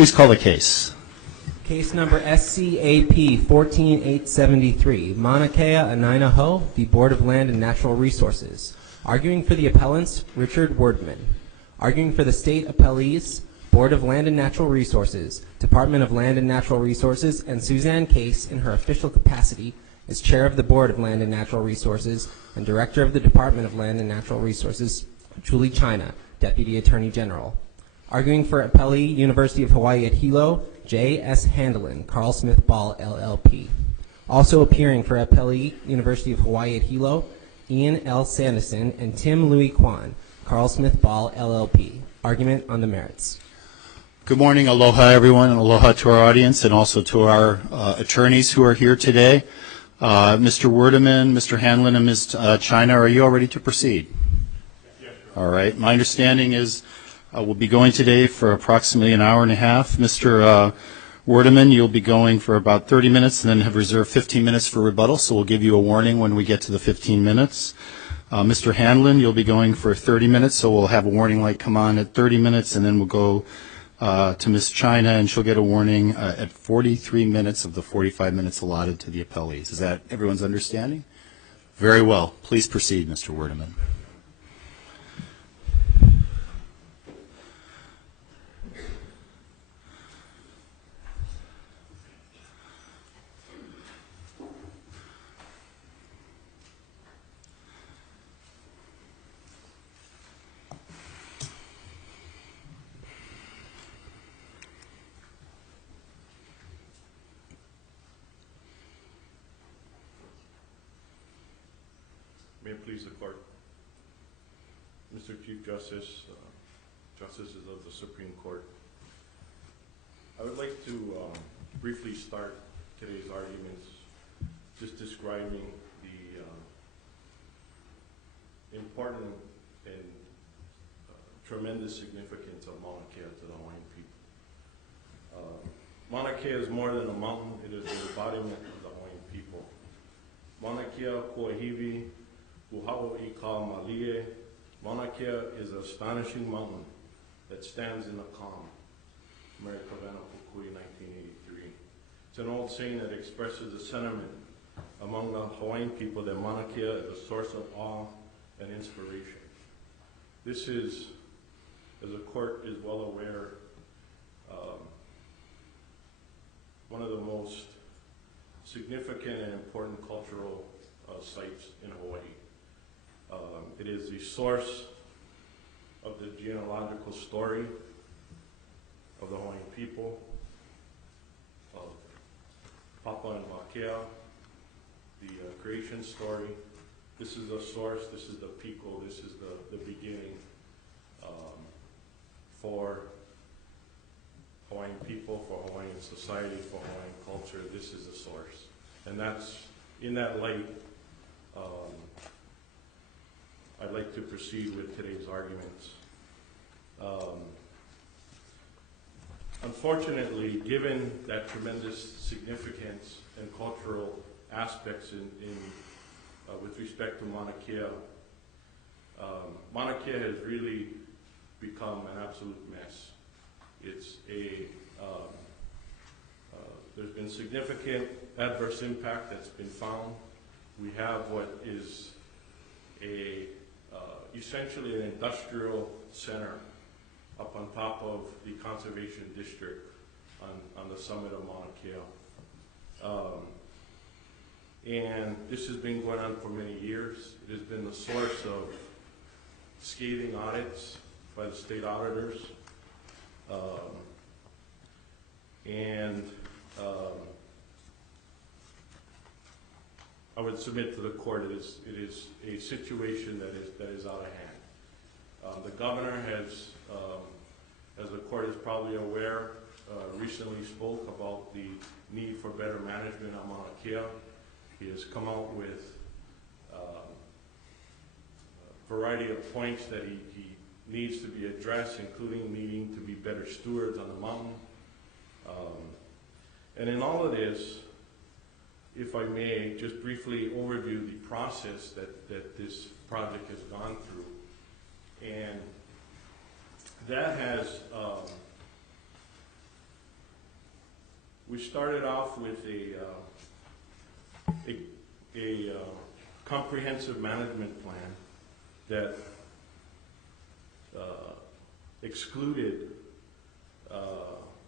Please call the case. Case number SCAP 14873, Mauna Kea, ANAINA Ho, the Board of Land and Natural Resources. Arguing for the appellants, Richard Wordman. Arguing for the state appellees, Board of Land and Natural Resources, Department of Land and Natural Resources, and SUZANNE Case in her official capacity as Chair of the Board of Land and Natural Resources and Director of the Department of Land and Natural Resources, Julie China, Deputy Attorney General. Arguing for Appellee, University of Hawaii at Hilo, J.S. Handelin, Carl Smith Ball, LLP. Also appearing for Appellee, University of Hawaii at Hilo, Ian L. Sanderson and Tim Louis Kwan, Carl Smith Ball, LLP. Argument on the merits. Good morning, aloha everyone, and aloha to our audience and also to our attorneys who are here today. Mr. Werdeman, Mr. Hanlon, and Ms. China, are you all ready to proceed? Yes, sir. All right. My understanding is we'll be going today for approximately an hour and a half. Mr. Werdeman, you'll be going for about 30 minutes and then have reserved 15 minutes for rebuttal, so we'll give you a warning when we get to the 15 minutes. Mr. Hanlon, you'll be going for 30 minutes, so we'll have a warning light come on at 30 minutes, and then we'll go to Ms. China, and she'll get a warning at 43 minutes of the 45 minutes allotted to the appellees. Is that everyone's understanding? Very well. Please proceed, Mr. Werdeman. May it please the court. Mr. Chief Justice, Justices of the Supreme Court, I would like to briefly start today's arguments just describing the important and tremendous significance of Mauna Kea to the Hawaiian people. Mauna Kea is more than a mountain, it is the embodiment of the Hawaiian people. Mauna Kea Kuahiwi Uhaoi Ka Malie. Mauna Kea is an astonishing mountain that stands in the calm. Merikavana Pukui, 1983. It's an old saying that expresses the sentiment among the Hawaiian people that Mauna Kea is a source of awe and inspiration. This is, as the court is well aware, one of the most significant and important cultural sites in Hawaii. It is the source of the genealogical story of the Hawaiian people, of Papa and Makea, the creation story. This is the source, this is the piko, this is the beginning for Hawaiian people, for Hawaiian society, for Hawaiian culture. This is the source. And that's, in that light, I'd like to proceed with today's arguments. Unfortunately, given that tremendous significance and cultural aspects with respect to Mauna Kea, Mauna Kea has really become an absolute mess. It's there's been significant adverse impact that's been found. We have what is essentially an industrial center up on top of the conservation district on the summit of Mauna Kea. And this has been going on for many years. It has been the source of scathing audits by the state auditors. I would submit to the court it is a situation that is out of hand. The governor has, as the court is probably aware, recently spoke about the need for better management on Mauna Kea. He has come out with a variety of points that he needs to be addressed, including needing to be better stewards on the mountain. And in all of this, if I may, just briefly overview the process that this project has gone through. And that has We started off with a comprehensive management plan that excluded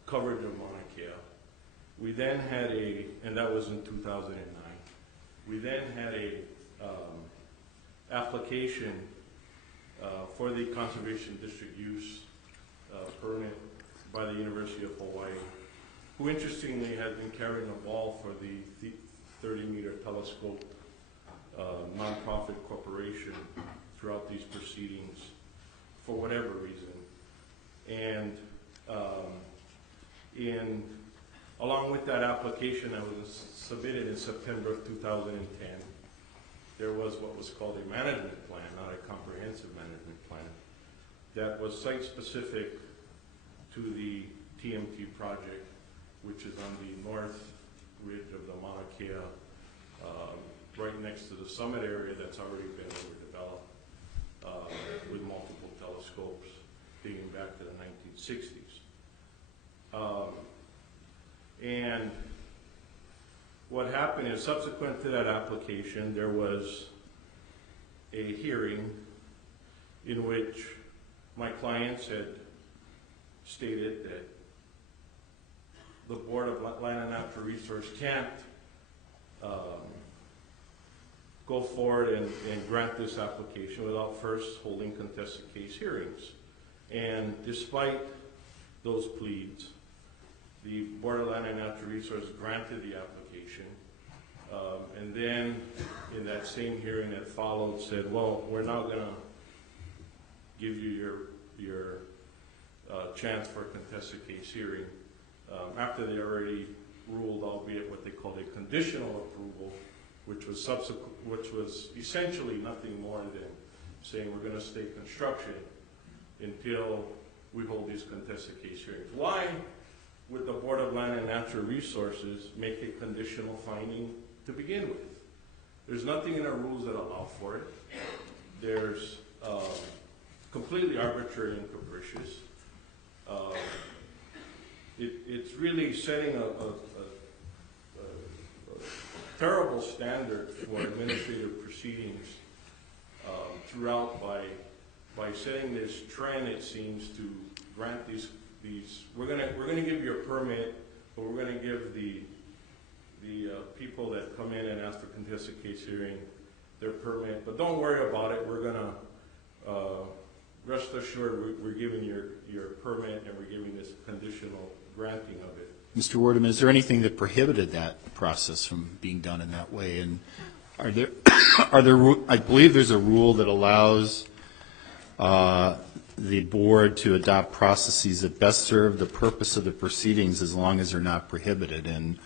coverage of Mauna Kea. We then had and that was in 2009. We then had a application for the Conservation District use permit by the University of Hawaii, who interestingly had been carrying the ball for the 30-meter telescope nonprofit corporation throughout these proceedings for whatever reason. And along with that application that was submitted in September of 2010, there was what was called a management plan, not a comprehensive management plan, that was site-specific to the TMT project, which is on the north ridge of the Mauna Kea, right next to the summit area that's already been overdeveloped with multiple telescopes dating back to the 1960s. And what happened is, subsequent to that application, there was a hearing in which my clients had stated that the Board of Land and Natural Resource can't go forward and grant this application without first holding contested case hearings. And despite those pleads, the Board of Land and Natural Resources granted the application, and then in that same hearing that followed said, well, we're not going to give you your chance for a contested case hearing, after they already ruled, albeit what they called a conditional approval, which was essentially nothing more than saying we're going to stay construction until we hold these contested case hearings. Why would the Board of Land and Natural Resources make a conditional finding to begin with? There's nothing in our rules that allow for it. There's completely arbitrary and capricious. It's really setting a terrible standard for administrative proceedings throughout by setting this trend, it seems, to grant these. We're gonna give you a permit, but we're gonna give the people that come in and ask for contested case hearing their permit. But don't worry about it. We're gonna rest assured we're giving your permit, and we're giving this conditional granting of it. Mr. Wardham, is there anything that prohibited that process from being done in that way? And are there, I believe there's a rule that allows the board to adopt processes that best serve the purpose of the proceedings as long as they're not prohibited. And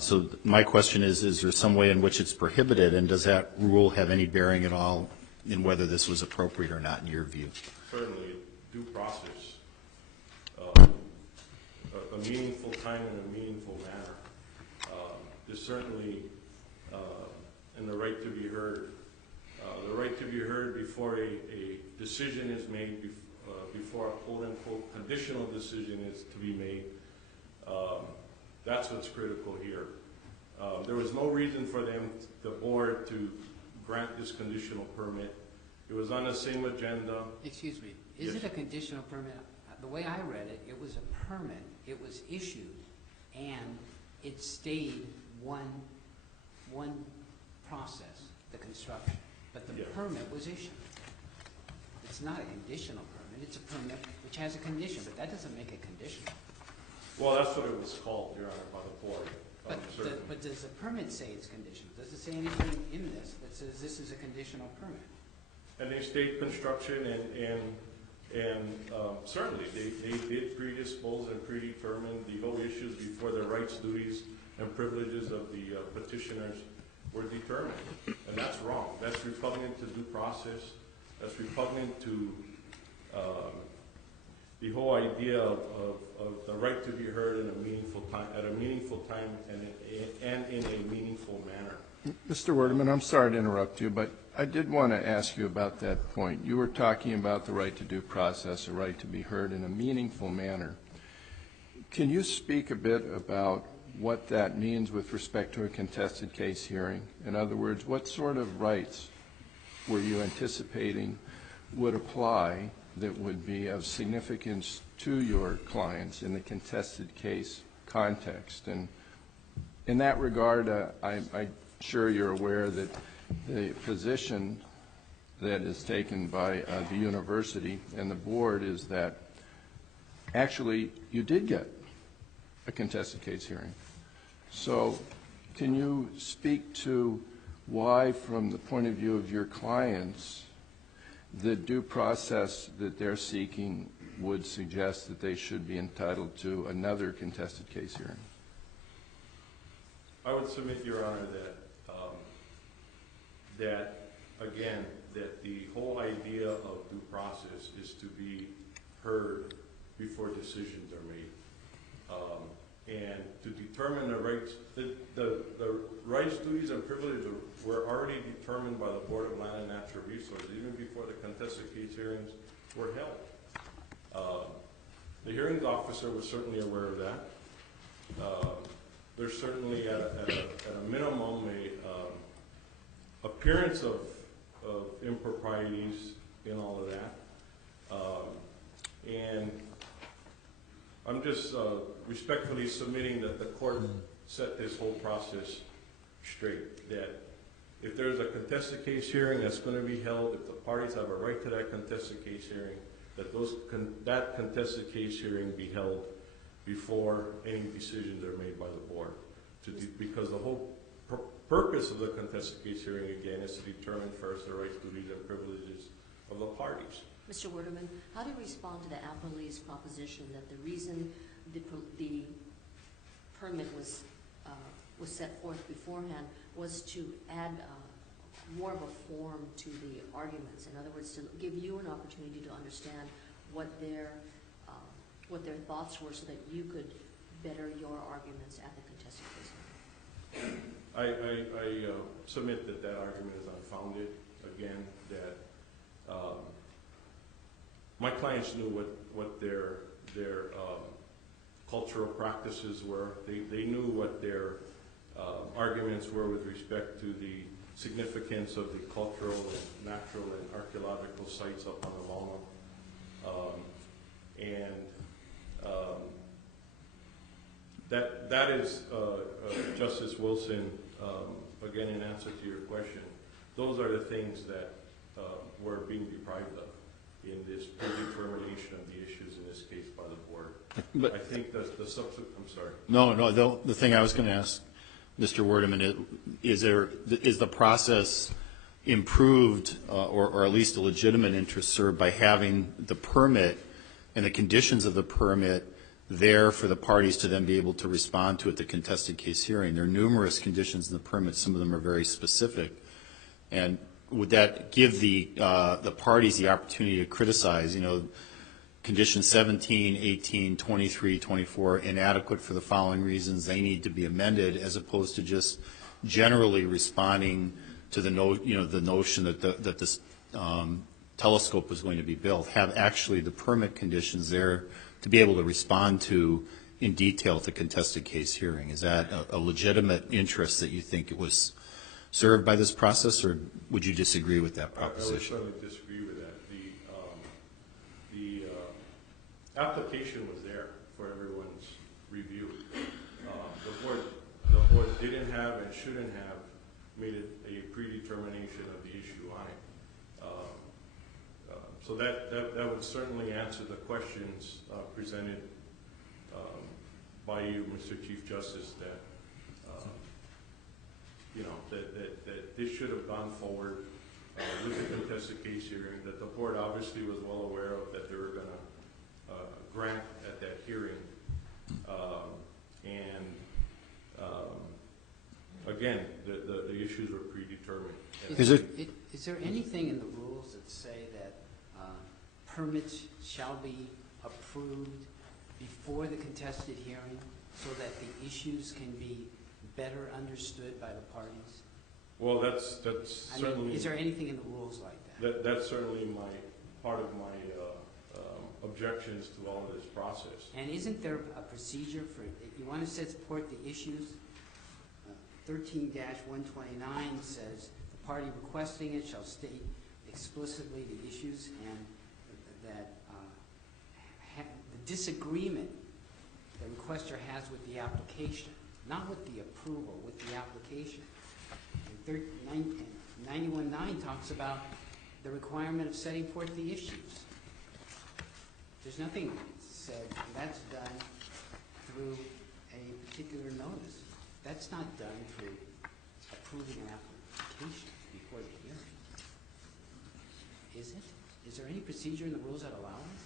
so my question is there some way in which it's prohibited, and does that rule have any bearing at all in whether this was appropriate or not in your view? Certainly, due process, a meaningful time in a meaningful manner is certainly, and the right to be heard. The right to be heard before a decision is made, before a quote-unquote conditional decision is to be made. That's what's critical here. There was no reason for the board, to grant this conditional permit. It was on the same agenda. Excuse me, is it a conditional permit? The way I read it, it was a permit. It was issued, and it stayed one process, the construction. But the permit was issued. It's not a conditional permit. It's a permit which has a condition, but that doesn't make it conditional. Well, that's what it was called, Your Honor, by the board. But does the permit say it's conditional? Does it say anything in this that says this is a conditional permit? And they stayed construction, and certainly they did predispose and predetermine the whole issues before the rights, duties, and privileges of the petitioners were determined. And that's wrong. That's repugnant to due process. That's repugnant to the whole idea of the right to be heard in a meaningful time, at a meaningful time, and in a meaningful manner. Mr. Wordman, I'm sorry to interrupt you, but I did want to ask you about that point. You were talking about the right to due process, the right to be heard in a meaningful manner. Can you speak a bit about what that means with respect to a contested case hearing? In other words, what sort of rights were you anticipating would apply that would be of significance to your clients in the contested case context? And in that regard, I'm sure you're aware that the position that is taken by the university and the board is that actually you did get a contested case hearing. So can you speak to why, from the point of view of your clients, the due process that they're seeking would suggest that they should be entitled to another contested case hearing? I would submit, Your Honor, that again, that the whole idea of due process is to be heard before decisions are made. And to determine the rights, the rights, duties, and privileges were already determined by the Board of Land and Natural Resources even before the contested case hearings were held. The hearings officer was certainly aware of that. There's certainly at a minimum a appearance of improprieties in all of that. And I'm just respectfully submitting that the court set this whole process straight, that if there's a contested case hearing that's going to be held, if the parties have a right to that contested case hearing, that that contested case hearing be held before any decisions are made by the board. Because the whole purpose of the contested case hearing, again, is to determine first the rights, duties, and privileges of the parties. Mr. Werdeman, how do you respond to the Appellees' proposition that the reason the permit was set forth beforehand was to add more of a form to the arguments? In other words, to give you an opportunity to understand what their thoughts were so that you could better your arguments at the contested case hearing? I submit that argument is unfounded. Again, that my clients knew what their cultural practices were. They knew what their arguments were with respect to the significance of the cultural and natural and archaeological sites up on the Mauna. That is, Justice Wilson, again in answer to your question, those are the things that we're being deprived of in this predetermination of the issues in this case by the board. But I think that the subsequent, I'm sorry. No, the thing I was going to ask Mr. Werdeman is the process improved or at least a legitimate interest served by having the permit and the conditions of the permit there for the parties to then be able to respond to at the contested case hearing? There are numerous conditions in the permit. Some of them are very specific. And would that give the parties the opportunity to criticize, conditions 17, 18, 23, 24, inadequate for the following reasons, they need to be amended, as opposed to just generally responding to the notion that this telescope was going to be built, have actually the permit conditions there to be able to respond to in detail at the contested case hearing? Is that a legitimate interest that you think it was served by this process, or would you disagree with that proposition? I would certainly disagree with that. The application was there for everyone's review. The board didn't have and shouldn't have made it a predetermination of the issue on it. So that would certainly answer the questions presented by you, Mr. Chief Justice, that that this should have gone forward with the contested case hearing, that the board obviously was well aware of that they were going to grant at that hearing. Again, the issues were predetermined. Is there anything in the rules that say that permits shall be approved before the contested hearing so that the issues can be better understood by the parties? Well, that's certainly. Is there anything in the rules like that? That's certainly part of my objections to all of this process. And isn't there a procedure for, if you want to support the issues, 13-129 says the party requesting it shall state explicitly the issues and that the disagreement the requester has with the application, not with the approval, with the application. And 91.9 talks about the requirement of setting forth the issues. There's nothing said that's done through a particular notice. That's not done through approving an application before the hearing. Is it? Is there any procedure in the rules that allow us?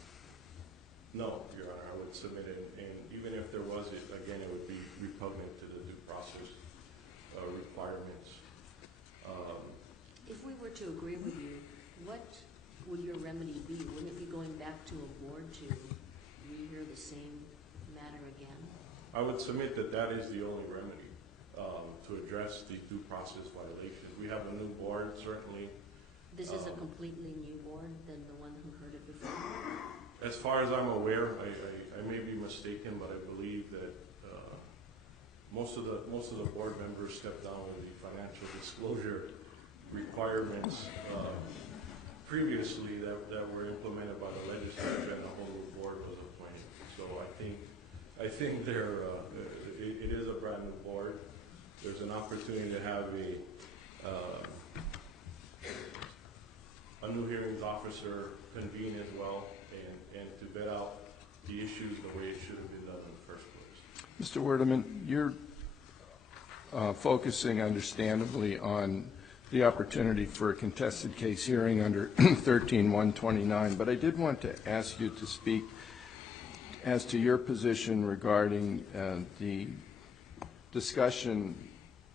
No, Your Honor, I would submit it, and even if there was, again, it would be repugnant to the due process requirements. If we were to agree with you, what would your remedy be? Wouldn't it be going back to a board to rehear the same matter again? I would submit that that is the only remedy to address the due process violations. We have a new board, certainly. This is a completely new board than the one who heard it before? As far as I'm aware, I may be mistaken, but I believe that most of the board members stepped down with the financial disclosure requirements previously that were implemented by the legislature, and a whole new board was appointed. So I think it is a brand new board. There's an opportunity to have a new hearings officer convene as well, and to vet out the issues the way it should have been done in the first place. Mr. Werdeman, you're focusing understandably on the opportunity for a contested case hearing under 13-129, but I did want to ask you to speak as to your position regarding the discussion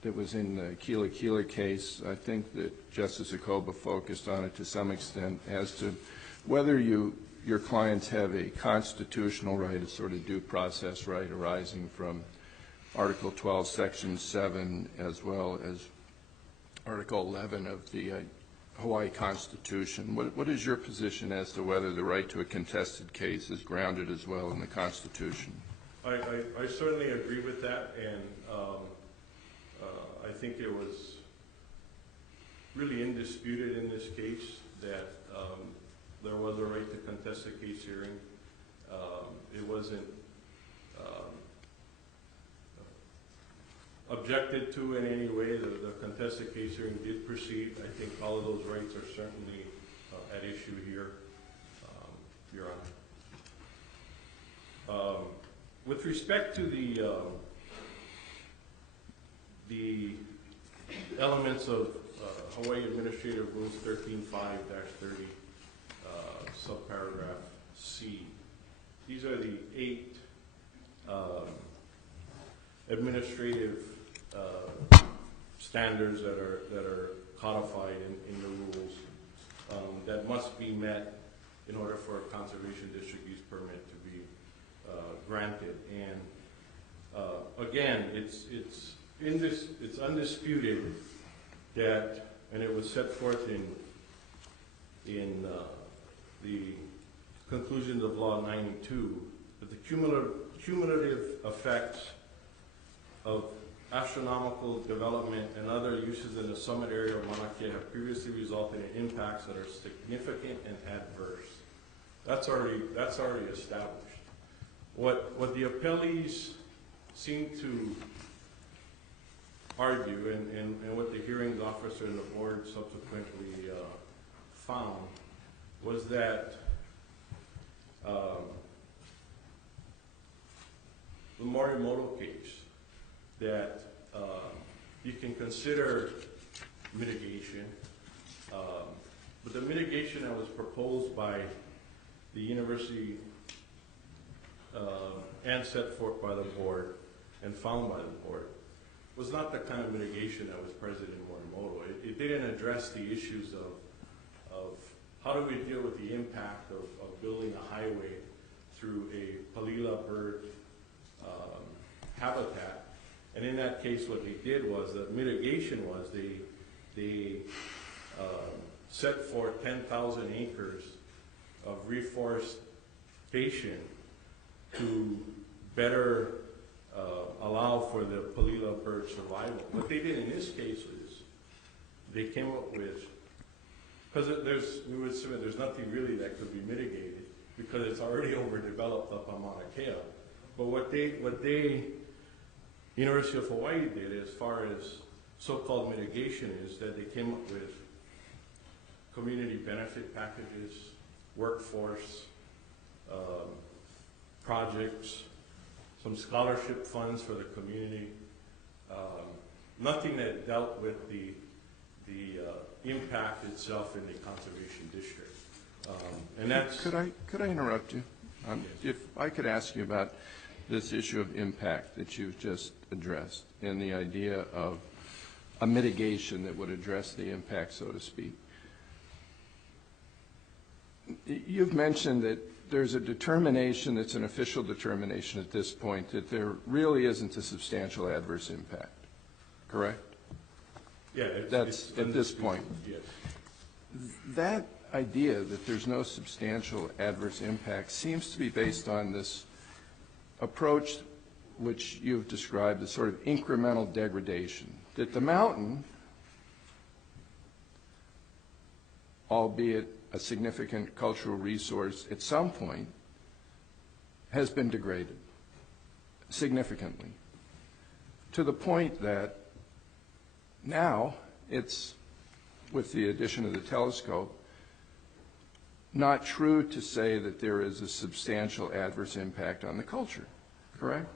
that was in the Kila case. I think that Justice Acoba focused on it to some extent as to whether your clients have a constitutional right, a sort of due process right arising from Article 12, Section 7, as well as Article 11 of the Hawaii Constitution. What is your position as to whether the right to a contested case is grounded as well in the Constitution? I certainly agree with that, and I think it was really indisputed in this case that there was a right to contest a case hearing. It wasn't objected to in any way. The contested case hearing did proceed. I think all of those rights are certainly at issue here, Your Honor. With respect to the elements of Hawaii Administrative Rules 13.5-30, subparagraph C, these are the 8 administrative standards that are codified in the rules that must be met in order for a conservation district use permit to be granted. And again, it's undisputed that, and it was set forth in the conclusions of Law 92, that the cumulative effects of astronomical development and other uses in the summit area of Mauna Kea have previously resulted in impacts that are significant and adverse. That's already established. What the appellees seem to argue, and what the hearings officer and the board subsequently found, was that the Morimoto case, that you can consider mitigation, but the mitigation that was proposed by the university and set forth by the board and found by the board was not the kind of mitigation that was present in Morimoto. It didn't address the issues of how do we deal with the impact of building a highway through a palila bird habitat. And in that case, what they did was, the mitigation was they set forth 10,000 acres of reforest to better allow for the Palila bird survival. What they did in this case is they came up with, because we would submit there's nothing really that could be mitigated because it's already overdeveloped up on Mauna Kea. But what University of Hawaii did as far as so-called mitigation is that they came up with community benefit packages, workforce, projects, some scholarship funds for the community, nothing that dealt with the impact itself in the conservation district. And that's... Could I interrupt you? If I could ask you about this issue of impact that you've just addressed and the idea of a mitigation that would address the impact, so to speak. You've mentioned that there's a determination that's an official determination at this point that there really isn't a substantial adverse impact, correct? Yeah, that's at this point. Yes. That idea that there's no substantial adverse impact seems to be based on this approach which you've described as sort of incremental degradation, that the mountain, albeit a significant cultural resource at some point, has been degraded significantly to the point that now it's, with the addition of the telescope, not true to say that there is a substantial adverse impact on the culture, correct?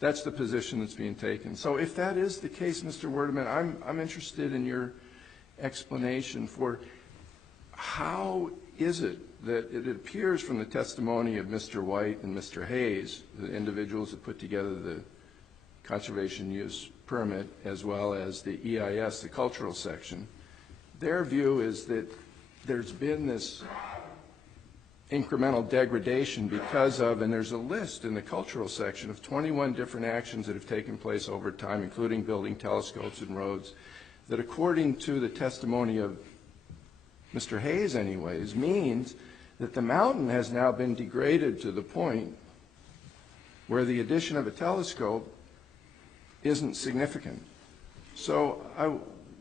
That's the position that's being taken. So if that is the case, Mr. Werdeman, I'm interested in your explanation for how is it that it appears from the testimony of Mr. White and Mr. Hayes, the individuals that put together the conservation use permit, as well as the EIS, the cultural section, their view is that there's been this incremental degradation because of, and there's a list in the cultural section of 21 different actions that have taken place over time, including building telescopes and roads, that according to the testimony of Mr. Hayes anyways, means that the mountain has now been degraded to the point where the addition of a telescope isn't significant. So I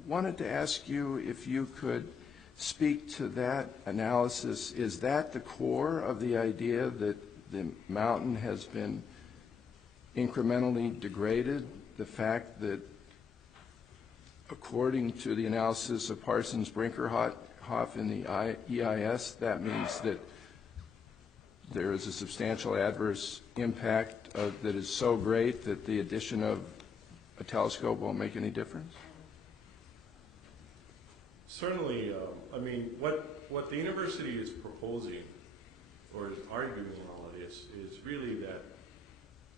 wanted to ask you if you could speak to that analysis. Is that the core of the idea that the mountain has been incrementally degraded? The fact that, according to the analysis of Parsons Brinkerhoff in the EIS, that means that there is a substantial adverse impact that is so great that the addition of a telescope won't make any difference? Certainly, I mean, what the university is proposing or is arguing in all of this is really that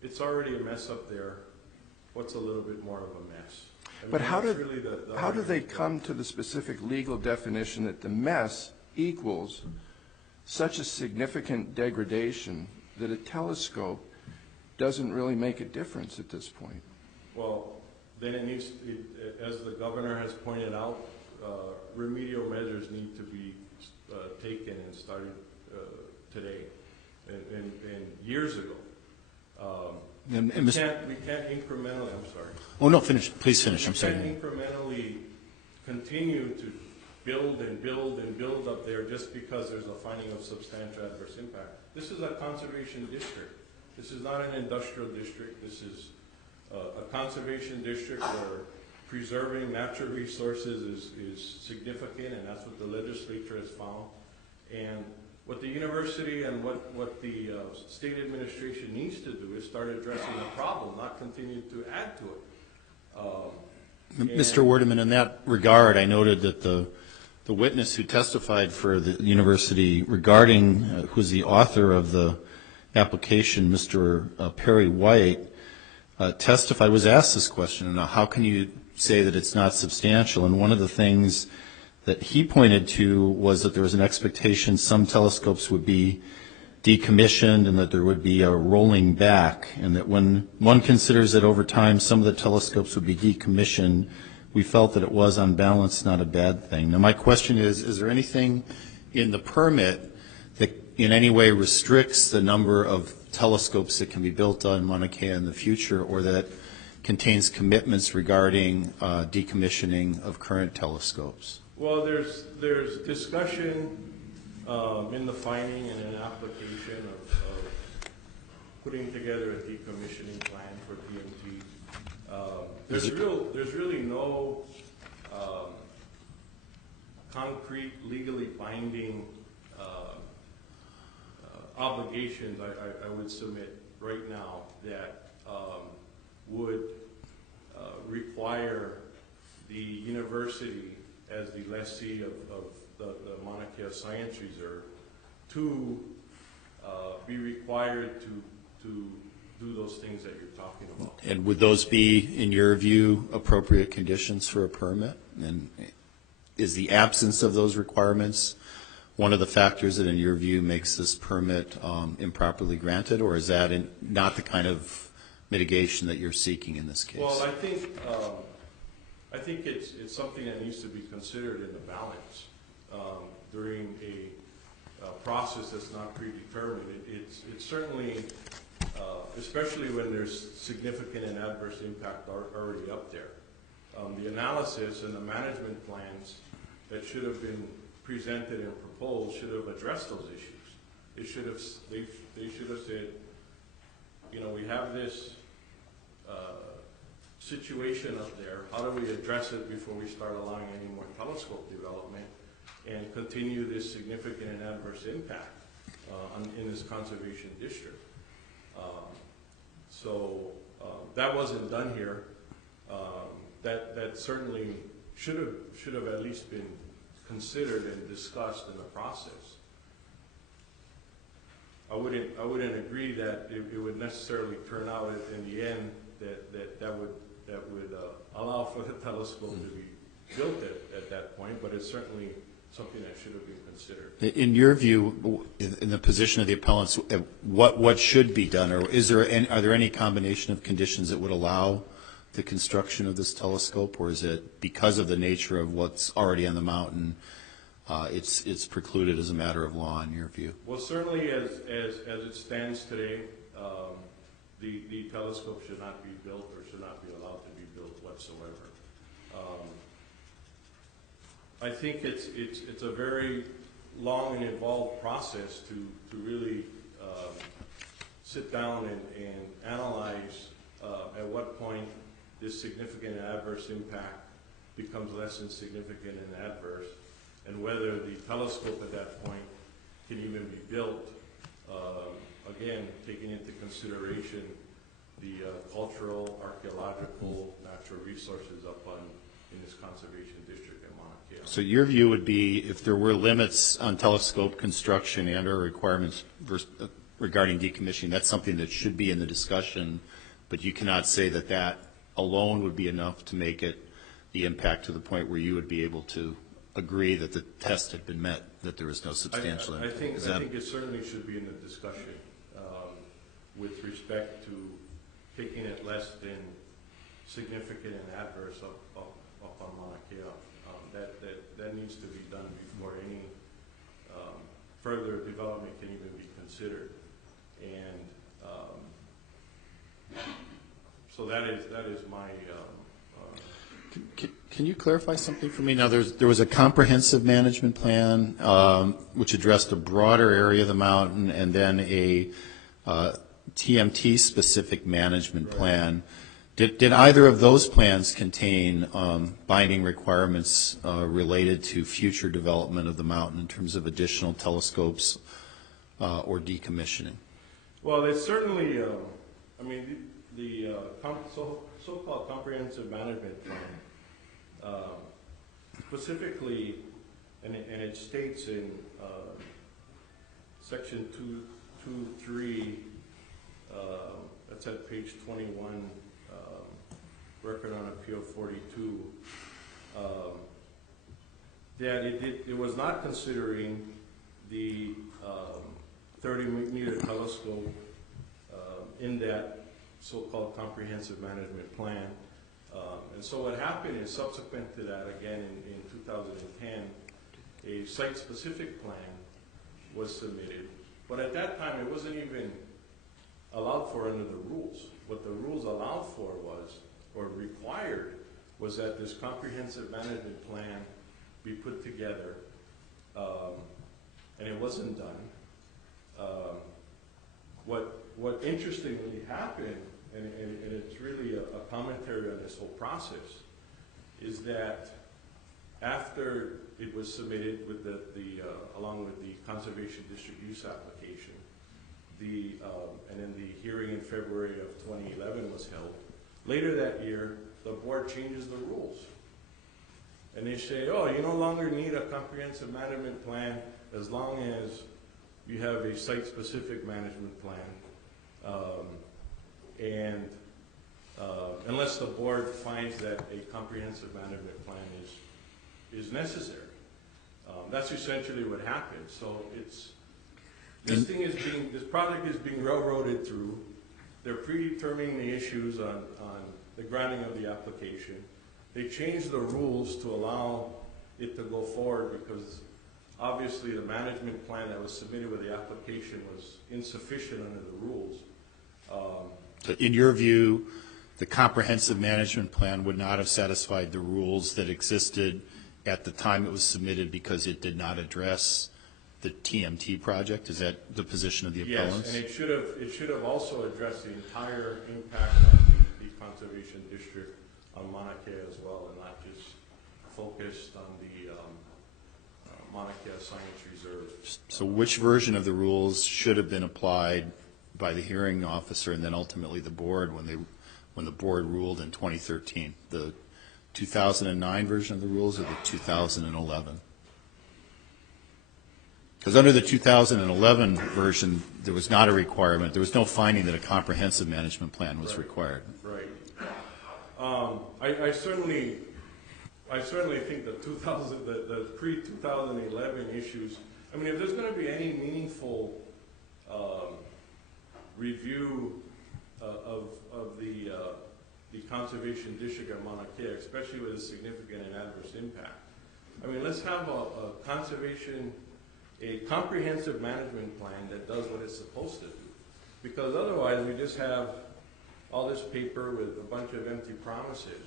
it's already a mess up there. What's a little bit more of a mess? I But mean, how that's do really the how do they argument. come to the specific legal definition that the mess equals such a significant degradation that a telescope doesn't really make a difference at this point? Well, then it needs, as the governor has pointed out, remedial measures need to be taken and started today and years ago. We can't incrementally, I'm sorry. Oh, no, finish. Please finish. I'm sorry. We can't incrementally continue to build and build and build up there just because there's a finding of substantial adverse impact. This is a conservation district. This is not an industrial district. This is a conservation district where preserving natural resources is significant, and that's what the legislature has found. And what the university and what the state administration needs to do is start addressing the problem, not continue to add to it. Mr. Werdeman, in that regard, I noted that the witness who testified for the university regarding, who's the author of the application, Mr. Perry White, testified, was asked this question, how can you say that it's not substantial? And one of the things that he pointed to was that there was an expectation some telescopes would be decommissioned and that there would be a rolling back, and that when one considers that over time some of the telescopes would be decommissioned, we felt that it was on balance not a bad thing. Now my question is there anything in the permit that in any way restricts the number of telescopes that can be built on Mauna Kea in the future, or that contains commitments regarding decommissioning of current telescopes? Well, there's discussion in the finding and an application of putting together a decommissioning plan for TMT. There's really no concrete, legally binding obligations I would submit right now that would require the university as the lessee of the Mauna Kea Science Reserve to be required to do those things that you're talking about. And would those be, in your view, appropriate conditions for a permit? And is the absence of those requirements one of the factors that, in your view, makes this permit improperly granted, or is that not the kind of mitigation that you're seeking in this case? Well, I think it's something that needs to be considered in the balance during a process that's not predetermined. It's certainly, especially when there's significant and adverse impact already up there. The analysis and the management plans that should have been presented and proposed should have addressed those issues. They should have said, you know, we have this situation up there. How do we address it before we start allowing any more telescope development and continue this significant and adverse impact in this conservation district? That wasn't done here. That certainly should have at least been considered and discussed in the process. I wouldn't agree that it would necessarily turn out in the end that would allow for the telescope to be built at that point, but it's certainly something that should have been considered. In your view, in the position of the appellants, what should be done, or are there any combination of conditions that would allow the construction of this telescope, or is it because of the nature of what's already on the mountain, it's precluded as a matter of law in your view? Well, certainly as it stands today, the telescope should not be built or should not be allowed to be built whatsoever. I think it's a very long and involved process to really sit down and analyze at what point this significant and adverse impact becomes less than significant and adverse, and whether the telescope at that point can even be built, again, taking into consideration the cultural, archaeological, natural resources up in this conservation district in Mauna Kea. So your view would be, if there were limits on telescope construction and or requirements regarding decommissioning, that's something that should be in the discussion, but you cannot say that that alone would be enough to make it the impact to the point where you would be able to agree that the test had been met, that there was no substantial impact. I think it certainly should be in the discussion with respect to taking it less than significant and adverse up on Mauna Kea. That needs to be done before any further development can even be considered. And so that is my. Can you clarify something for me? Now, there was a comprehensive management plan which addressed a broader area of the mountain, and then a TMT-specific management plan. Did either of those plans contain binding requirements related to future development of the mountain in terms of additional telescopes or decommissioning? Well, it's certainly, I mean, the so-called comprehensive management plan specifically, and it states in section 2.3, that's at page 21, Record on Appeal 42, that it was not considering the 30-meter telescope in that so-called comprehensive management plan. And so what happened is, subsequent to that, again in 2010, a site-specific plan was submitted But at that time, it wasn't even allowed for under the rules. What the rules allowed for was, or required, was that this comprehensive management plan be put together, and it wasn't done. What interestingly happened, and it's really a commentary on this whole process, is that after it was submitted with along with the Conservation District Use application, and then the hearing in February of 2011 was held. Later that year, the board changes the rules. And they say, oh, you no longer need a comprehensive management plan as long as you have a site-specific management plan. Unless the board finds that a comprehensive management plan is necessary. That's essentially what happened. So this project is being railroaded through. They're predetermining the issues on the granting of the application. They changed the rules to allow it to go forward because obviously the management plan that was submitted with the application was insufficient under the rules. So in your view, the comprehensive management plan would not have satisfied the rules that existed at the time it was submitted because it did not address the TMT project? Is that the position of the appellants? Yes, and it should have also addressed the entire impact on the conservation district on Mauna Kea as well, and not just focused on the Mauna Kea Science Reserve. So which version of the rules should have been applied by the hearing officer and then ultimately the board when the board ruled in 2013? The 2009 version of the rules or the 2011? Because under the 2011 version, there was not a requirement. There was no finding that a comprehensive management plan was required. Right. I certainly think the pre-2011 issues. I mean, if there's going to be any meaningful review of the conservation district of Mauna Kea, especially with a significant and adverse impact. I mean, let's have a comprehensive management plan that does what it's supposed to do. Because otherwise we just have all this paper with a bunch of empty promises.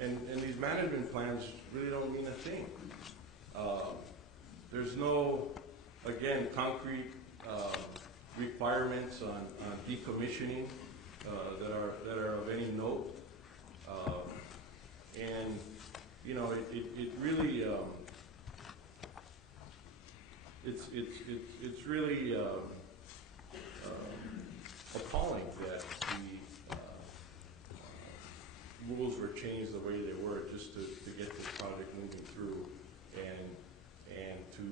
And these management plans really don't mean a thing. There's no, again, concrete requirements on decommissioning that are of any note. And, you know, it really, it's really appalling that the rules were changed the way they were just to get this project moving through and to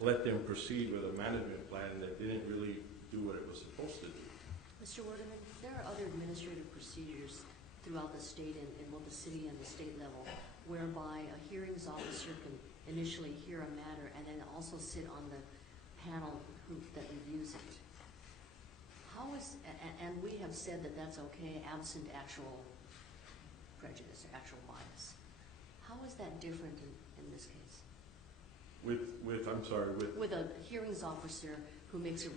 let them proceed with a management plan that didn't really do what it was supposed to do. Mr. Werdeman, there are other administrative procedures throughout the state in both the city and the state level whereby a hearings officer can initially hear a matter and then also sit on the panel that reviews it. How is, and we have said that that's okay absent actual prejudice or actual bias. How is that different in this case? With a hearings officer who makes a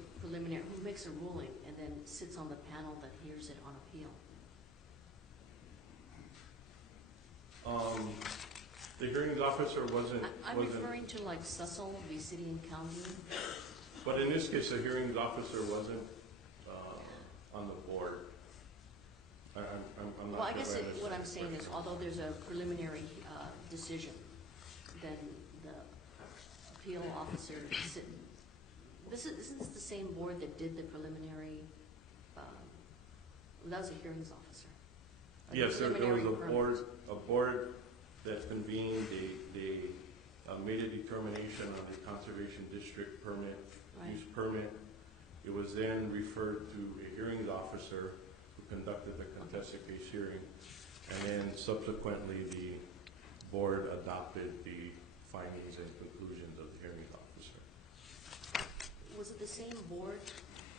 ruling and then sits on the panel that hears it on appeal. The hearings officer wasn't. I'm referring to like Cecil, v. City and County. But in this case, the hearings officer wasn't on the board. I'm not. Well, I guess what I'm saying is, although there's a preliminary decision, then the appeal officer isn't this the same board that did the preliminary? That was a hearings officer. Yes, there was a board that convened. They made a determination on the conservation district permit, use permit. It was then referred to a hearings officer who conducted the contested case hearing, and then subsequently the board adopted the findings and conclusions of the hearings officer. Was it the same board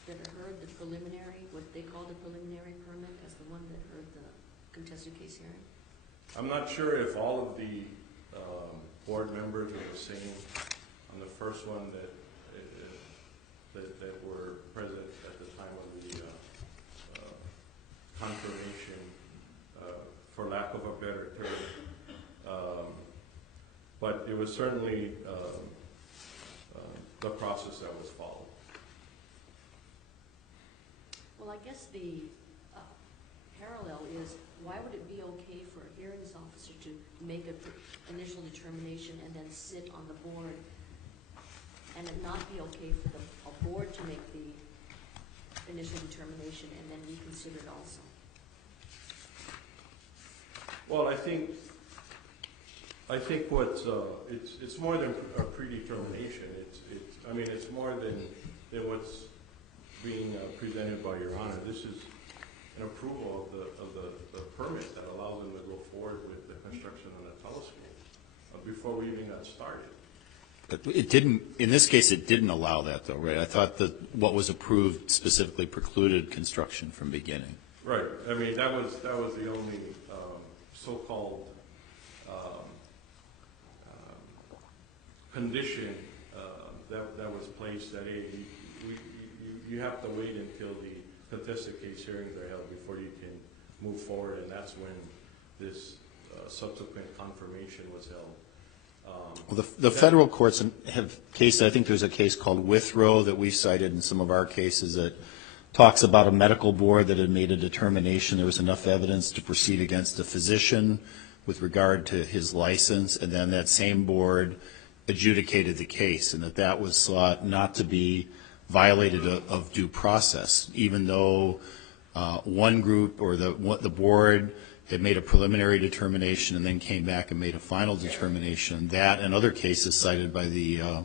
that heard the preliminary, what they call the preliminary permit, as the one that heard the contested case hearing? I'm not sure if all of the board members were the same on the first one. That that were present at the time of the confirmation, for lack of a better term. But it was certainly the process that was followed. Well, I guess the parallel is, why would it be okay for a hearings officer to make an initial determination and then sit on the board, and it not be okay for a board to make the initial determination and then reconsider it also? Well, I think what's it's more than a predetermination. I mean, it's more than what's being presented by Your Honor. This is an approval of the permit that allows them to go forward with the construction of the telescope before we even got started. But it didn't, in this case, it didn't allow that though, right? I thought that what was approved specifically precluded construction from beginning. Right. I mean, that was the only so-called condition that was placed, that hey, you have to wait until the contested case hearings are held before you can move forward, and that's when this subsequent confirmation was held. Well, the federal courts have cases, I think there's a case called Withrow that we cited in some of our cases that talks about a medical board that had made a determination there was enough evidence to proceed against a physician with regard to his license, and then that same board adjudicated the case, and that was thought not to be violated of due process, even though one group or the board had made a preliminary determination and then came back and made a final determination. That and other cases cited by the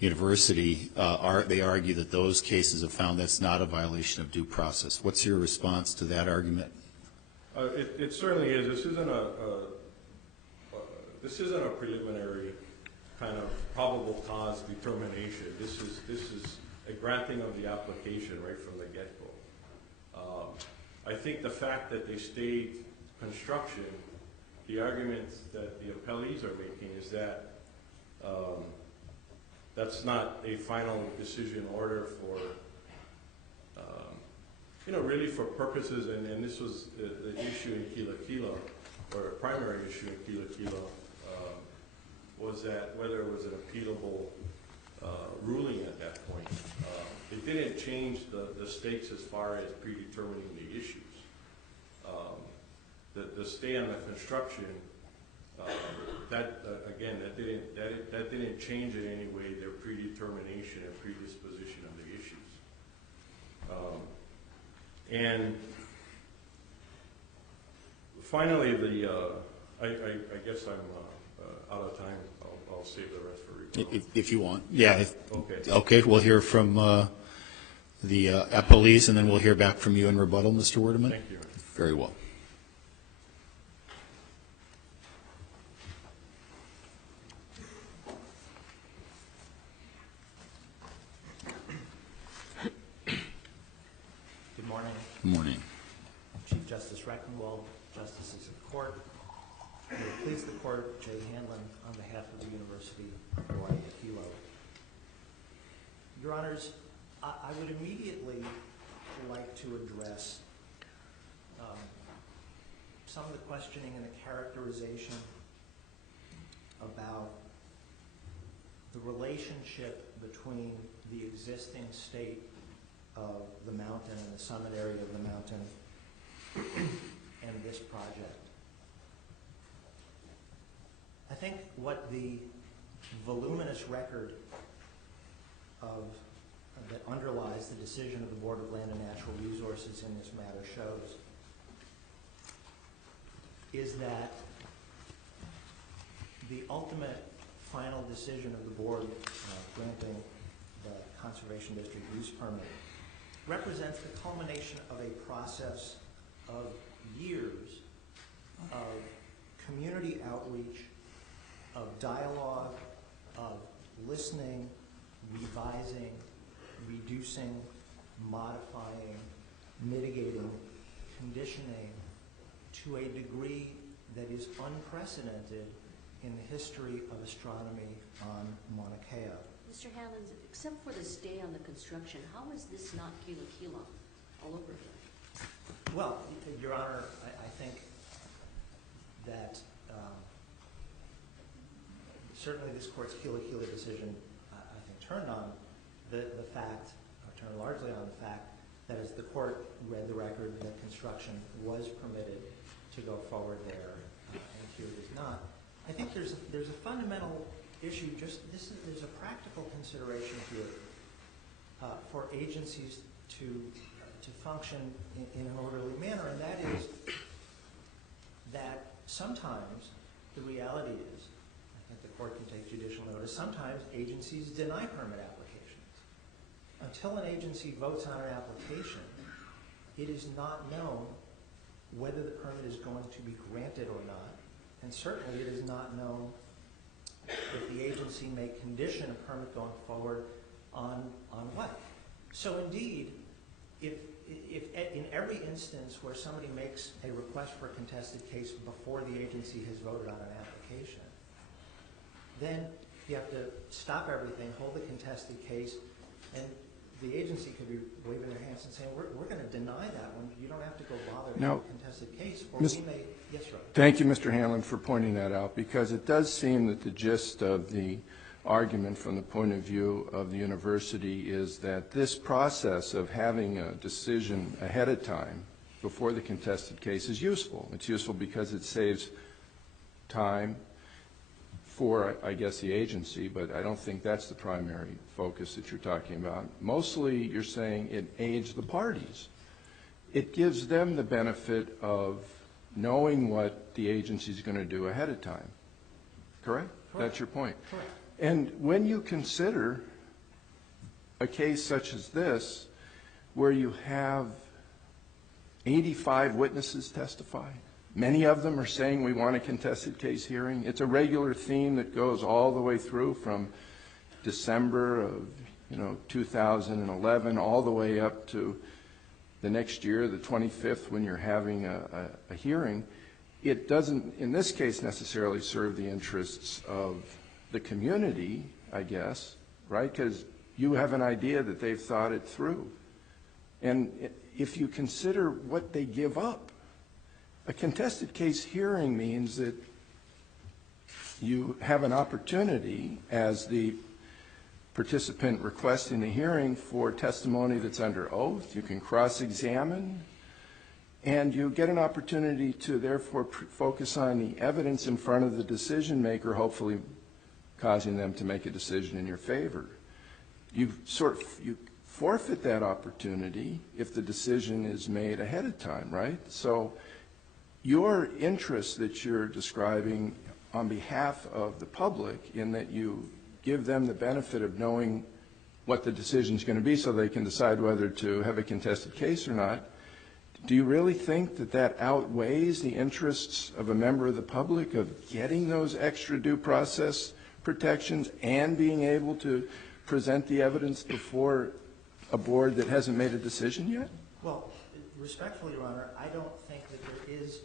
university, they argue that those cases have found that's not a violation of due process. What's your response to that argument? It certainly is. This isn't a preliminary kind of probable cause determination. This is a granting of the application right from the get-go. I think the fact that they stayed construction, the arguments that the appellees are making is that that's not a final decision order for, really for purposes, and this was the issue in Kila, or a primary issue in Kila, was that whether it was an appealable ruling at that point. It didn't change the stakes as far as predetermining the issues. The stay on the construction, that didn't change in any way their predetermination and predisposition of the issues. And finally, I guess I'm out of time. I'll save the rest for rebuttal. If you want. Yeah. Okay. Okay, we'll hear from the appellees, and then we'll hear back from you in rebuttal, Mr. Werdeman. Thank you. Very well. Good morning. Good morning. Chief Justice Reckenwald, Justices of the Court. May it please the Court, Jay Hanlon, on behalf of the University of Hawaii at HILO. Your Honors, I would immediately like to address some of the questioning and the characterization about the relationship between the existing state of the mountain and the summit area of the mountain and this project. I think what the voluminous record that underlies the decision of the Board of Land and Natural Resources in this matter shows is that the ultimate final decision of the Board granting the Conservation District use permit represents the culmination of a process of years of community outreach, of dialogue, of listening, revising, reducing, modifying, mitigating, conditioning to a degree that is unprecedented in the history of astronomy on Mauna Kea. Mr. Hammond, except for the stay on the construction, how is this not kila all over again? Well, Your Honor, I think that certainly this court's kila decision, I think, turned on the fact, or turned largely on the fact that as the court read the record, that construction was permitted to go forward there, and here it is not. I think there's a fundamental issue. There's a practical consideration here for agencies to function in an orderly manner, and that is that sometimes the reality is, I think the court can take judicial notice, sometimes agencies deny permit applications. Until an agency votes on an application, it is not known whether the permit is going to be granted or not, and certainly it is not known if the agency may condition a permit going forward on what. So indeed, if in every instance where somebody makes a request for a contested case before the agency has voted on an application, then you have to stop everything, hold the contested case, and the agency could be waving their hands and saying, we're going to deny that one. You don't have to go bother with a contested case. Or we may, yes, sir. Thank you, Mr. Hanlon, for pointing that out, because it does seem that the gist of the argument from the point of view of the university is that this process of having a decision ahead of time before the contested case is useful. It's useful because it saves time for, I guess, the agency, but I don't think that's the primary focus that you're talking about. Mostly, you're saying it aids the parties. It gives them the benefit of knowing what the agency is going to do ahead of time. Correct? That's your point. Correct. And when you consider a case such as this, where you have 85 witnesses testify, many of them are saying we want a contested case hearing. It's a regular theme that goes all the way through from December of 2011 all the way up to the next year, the 25th, when you're having a hearing. It doesn't, in this case, necessarily serve the interests of the community, I guess, right? Because you have an idea that they've thought it through. And if you consider what they give up, a contested case hearing means that you have an opportunity as the participant requesting the hearing for testimony that's under oath. You can cross-examine, and you get an opportunity to therefore focus on the evidence in front of the decision maker, hopefully causing them to make a decision in your favor. You forfeit that opportunity if the decision is made ahead of time, right? So your interest that you're describing on behalf of the public, in that you give them the benefit of knowing what the decision is going to be so they can decide whether to have a contested case or not, do you really think that that outweighs the interests of a member of the public of getting those extra due process protections and being able to present the evidence before a board that hasn't made a decision yet? Well, respectfully, Your Honor, I don't think that there is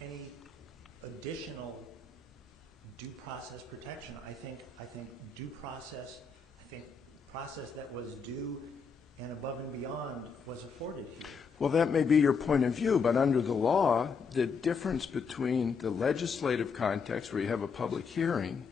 any additional due process protection. I think due process, process that was due and above and beyond was afforded here. Well, that may be your point of view, but under the law, the difference between the legislative context where you have a public hearing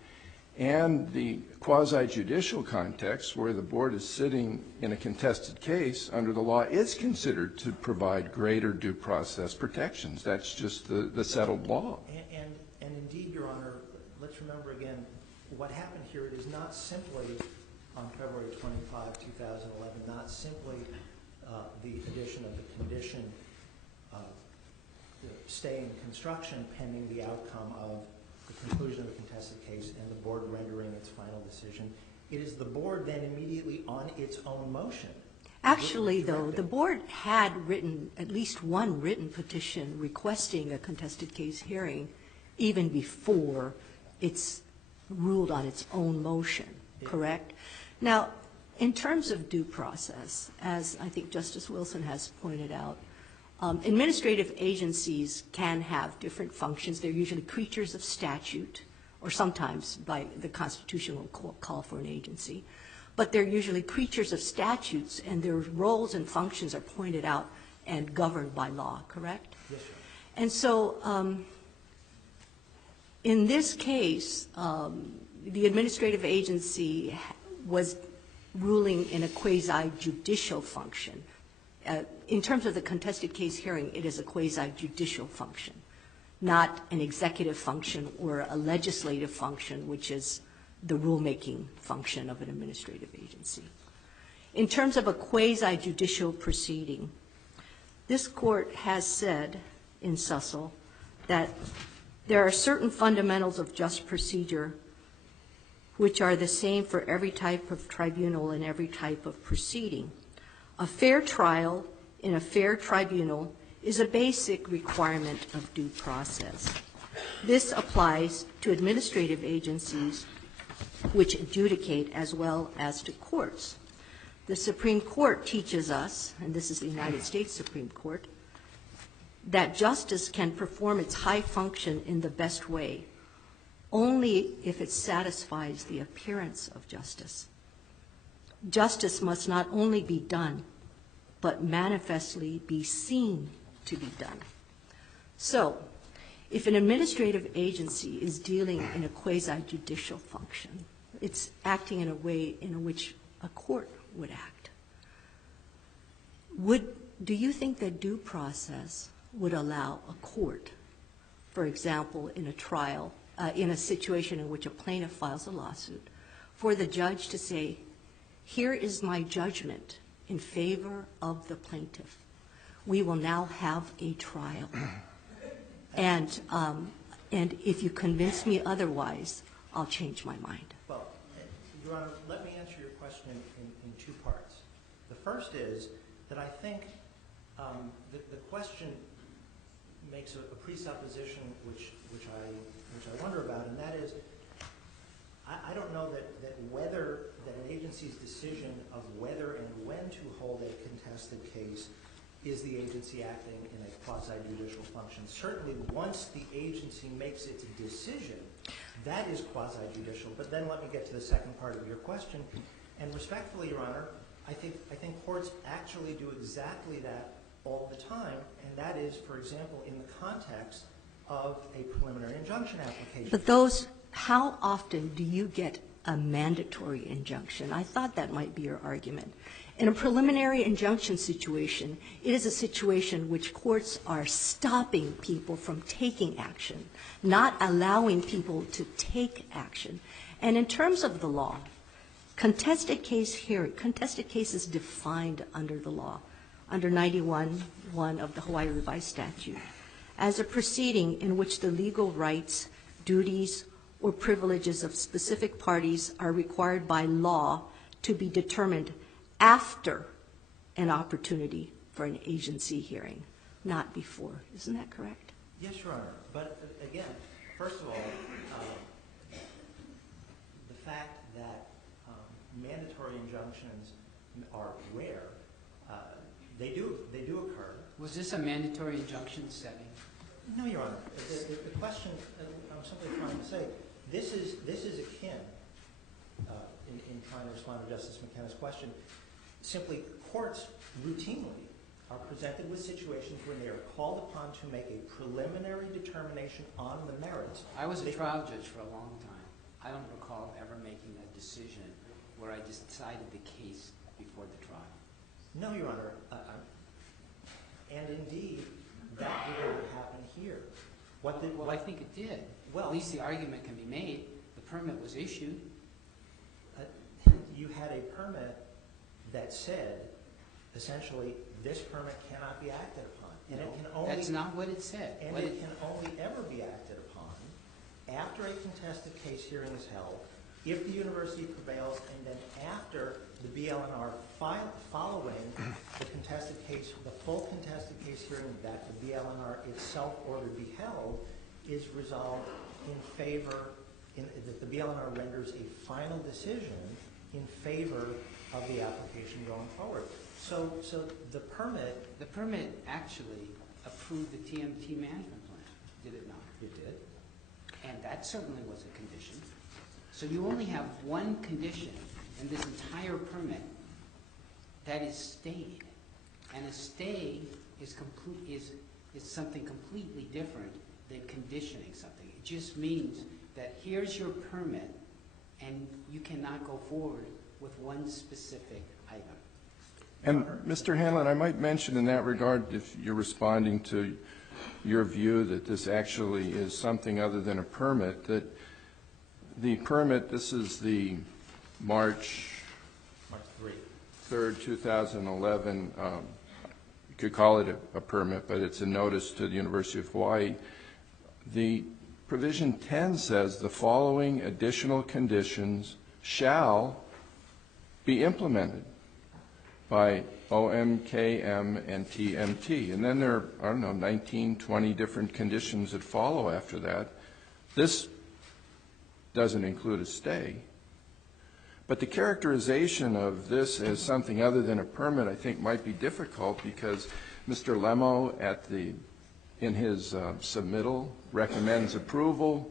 and the quasi-judicial context where the board is sitting in a contested case under the law is considered to provide greater due process protections. That's just the settled law. And indeed, Your Honor, let's remember again, what happened here, it is not simply on February 25, 2011, not simply the addition of the condition of stay in construction pending the outcome of the conclusion of the contested case and the board rendering its final decision. It is the board then immediately on its own motion. Actually, though, the board had written at least one written petition requesting a contested case hearing even before it's ruled on its own motion, correct? Now, in terms of due process, as I think Justice Wilson has pointed out, administrative agencies can have different functions. They're usually creatures of statute, or sometimes by the Constitution will call for an agency. but they're usually creatures of statutes, and their roles and functions are pointed out and governed by law, correct? Yes, sir. And so in this case, the administrative agency was ruling in a quasi-judicial function. In terms of the contested case hearing, it is a quasi-judicial function, not an executive function or a legislative function, which is the rulemaking function of an administrative agency. In terms of a quasi-judicial proceeding, this court has said in Sussel that there are certain fundamentals of just procedure which are the same for every type of tribunal and every type of proceeding. A fair trial in a fair tribunal is a basic requirement of due process. This applies to administrative agencies which adjudicate as well as to courts. The Supreme Court teaches us, and this is the United States Supreme Court, that justice can perform its high function in the best way only if it satisfies the appearance of justice. Justice must not only be done, but manifestly be seen to be done. So, if an administrative agency is dealing in a quasi-judicial function, it's acting in a way in which a court would act. Do you think that due process would allow a court, for example, in a trial, in a situation in which a plaintiff files a lawsuit, for the judge to say, here is my judgment in favor of the plaintiff. We will now have a trial. And if you convince me otherwise, I'll change my mind. Well, Your Honor, let me answer your question in two parts. The first is that I think the question makes a presupposition which I wonder about, and that is, I don't know that an agency's decision of whether and when to hold a contested case is the agency acting in a quasi-judicial function. Certainly, once the agency makes its decision, that is quasi-judicial. But then let me get to the second part of your question. And respectfully, Your Honor, I think courts actually do exactly that all the time, and that is, for example, in the context of a preliminary injunction application. But those, how often do you get a mandatory injunction? I thought that might be your argument. In a preliminary injunction situation, it is a situation which courts are stopping people from taking action, not allowing people to take action. And in terms of the law, contested case is defined under the law, under 91(1) of the Hawaii Revised Statute, as a proceeding in which the legal rights, duties, or privileges of specific parties are required by law to be determined after an opportunity for an agency hearing, not before. Isn't that correct? Yes, Your Honor. But again, first of all, the fact that mandatory injunctions are rare, they do occur. Was this a mandatory injunction setting? No, Your Honor. The question I'm simply trying to say, this is akin, in trying to respond to Justice McKenna's question, simply courts routinely are presented with situations when they are called upon to make a preliminary determination on the merits. I was a trial judge for a long time. I don't recall ever making a decision where I decided the case before the trial. No, Your Honor. And indeed, that didn't happen here. Well, I think it did. Well, at least the argument can be made. The permit was issued. You had a permit that said, essentially, this permit cannot be acted upon. And No, it can only, that's not what it said. And it can only ever be acted upon after a contested case hearing is held, if the university prevails, and then after the BLNR following the contested case, the full contested case hearing that the BLNR itself ordered be held, is resolved in favor, that the BLNR renders a final decision in favor of the application going forward. So the permit... The permit actually approved the TMT management plan, did it not? It did. And that certainly was a condition. So you only have one condition and this entire permit, that is stayed. And a stay is something completely different than conditioning something. It just means that here's your permit, and you cannot go forward with one specific item. And Mr. Hanlon, I might mention in that regard, if you're responding to your view that this actually is something other than a permit, that the permit, this is the March 3rd, 2011, you could call it a permit, but it's a notice to the University of Hawaii. The provision 10 says the following additional conditions shall be implemented by OMKM and TMT. And then there are, I don't know, 19, 20 different conditions that follow after that. This doesn't include a stay. But the characterization of this as something other than a permit, I think, might be difficult because Mr. Lemo in his submittal recommends approval.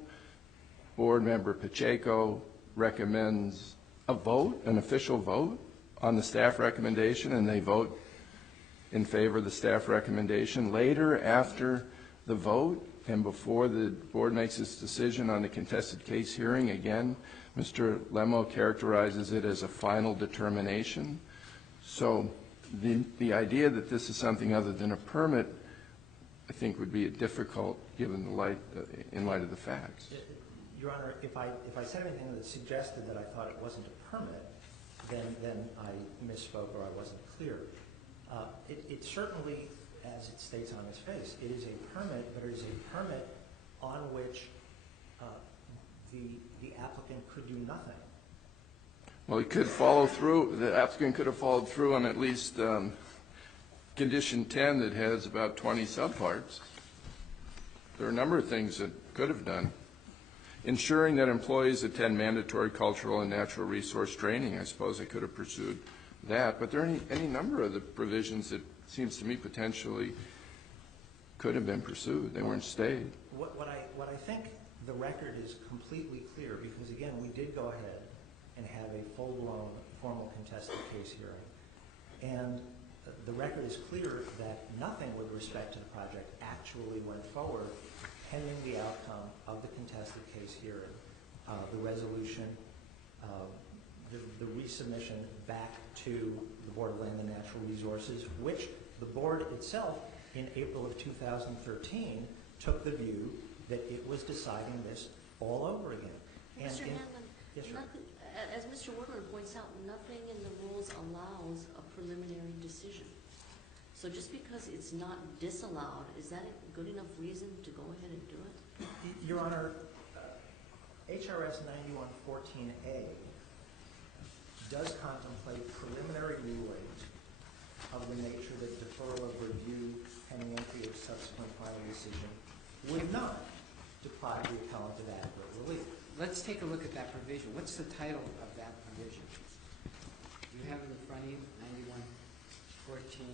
Board Member Pacheco recommends a vote, an official vote on the staff recommendation, and they vote in favor of the staff recommendation. Later, after the vote and before the board makes its decision on the contested case hearing, again, Mr. Lemo characterizes it as a final determination. So the idea that this is something other than a permit, I think, would be difficult given the in light of the facts. Your Honor, if I said anything that suggested that I thought it wasn't a permit, then I misspoke or I wasn't clear. It certainly, as it states on its face, it is a permit, but it is a permit on which the applicant could do nothing. Well, he could follow through. The applicant could have followed through on at least condition 10 that has about 20 subparts. There are a number of things that could have done. Ensuring that employees attend mandatory cultural and natural resource training, I suppose they could have pursued that. But there are any number of the provisions that seems to me potentially could have been pursued. They weren't stayed. What I think the record is completely clear, because again, we did go ahead and have a full-blown formal contested case hearing. And the record is clear that nothing with respect to the project actually went forward pending the outcome of the contested case hearing, the resolution, the resubmission back to the Board of Land and Natural Resources, which the board itself in April of 2013 took the view that it was deciding this all over again. Mr. Hanlon, yes, as Mr. Woodward points out, nothing in the rules allows a preliminary decision. So just because it's not disallowed, is that a good enough reason to go ahead and do it? Your Honor, HRS 9114A does contemplate preliminary rulings of the nature that deferral of review pending entry of subsequent final decision would not deprive the appellant of adequate relief. Let's take a look at that provision. What's the title of that provision? You have it in front of you, 9114.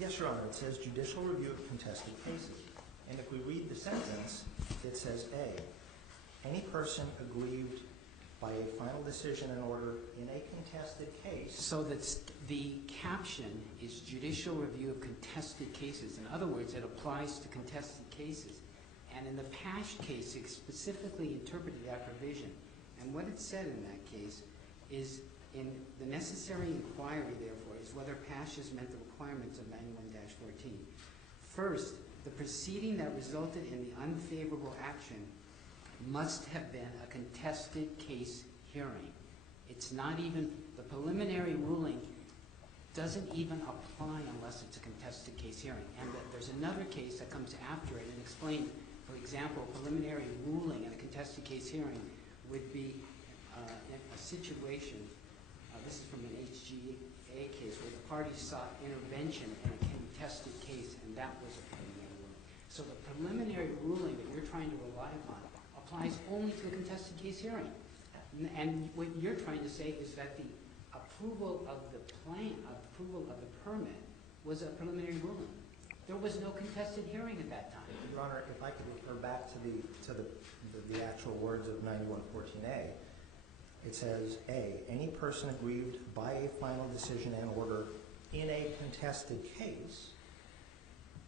Yes, Your Honor, it says judicial review of contested cases. And if we read the sentence, it says A, any person aggrieved by a final decision in order in a contested case. So that the caption is judicial review of contested cases. In other words, it applies to contested cases. And in the Pash case, it specifically interpreted that provision. And what it said in that case is in the necessary inquiry, therefore, is whether Pash has met the requirements of 91-14. First, the proceeding that resulted in the unfavorable action must have been a contested case hearing. It's not even, the preliminary ruling doesn't even apply unless it's a contested case hearing. And there's another case that comes after it and explains, for example, a preliminary ruling in a contested case hearing would be a situation, this is from an HGA case, where the parties sought intervention in a contested case, and that was a preliminary ruling. So the preliminary ruling that you're trying to rely upon applies only to a contested case hearing. And what you're trying to say is that the approval of the plan, approval of the permit, was a preliminary ruling. There was no contested hearing at that time. Your Honor, if I could refer back to the actual words of 9114A, it says, A, any person aggrieved by a final decision and order in a contested case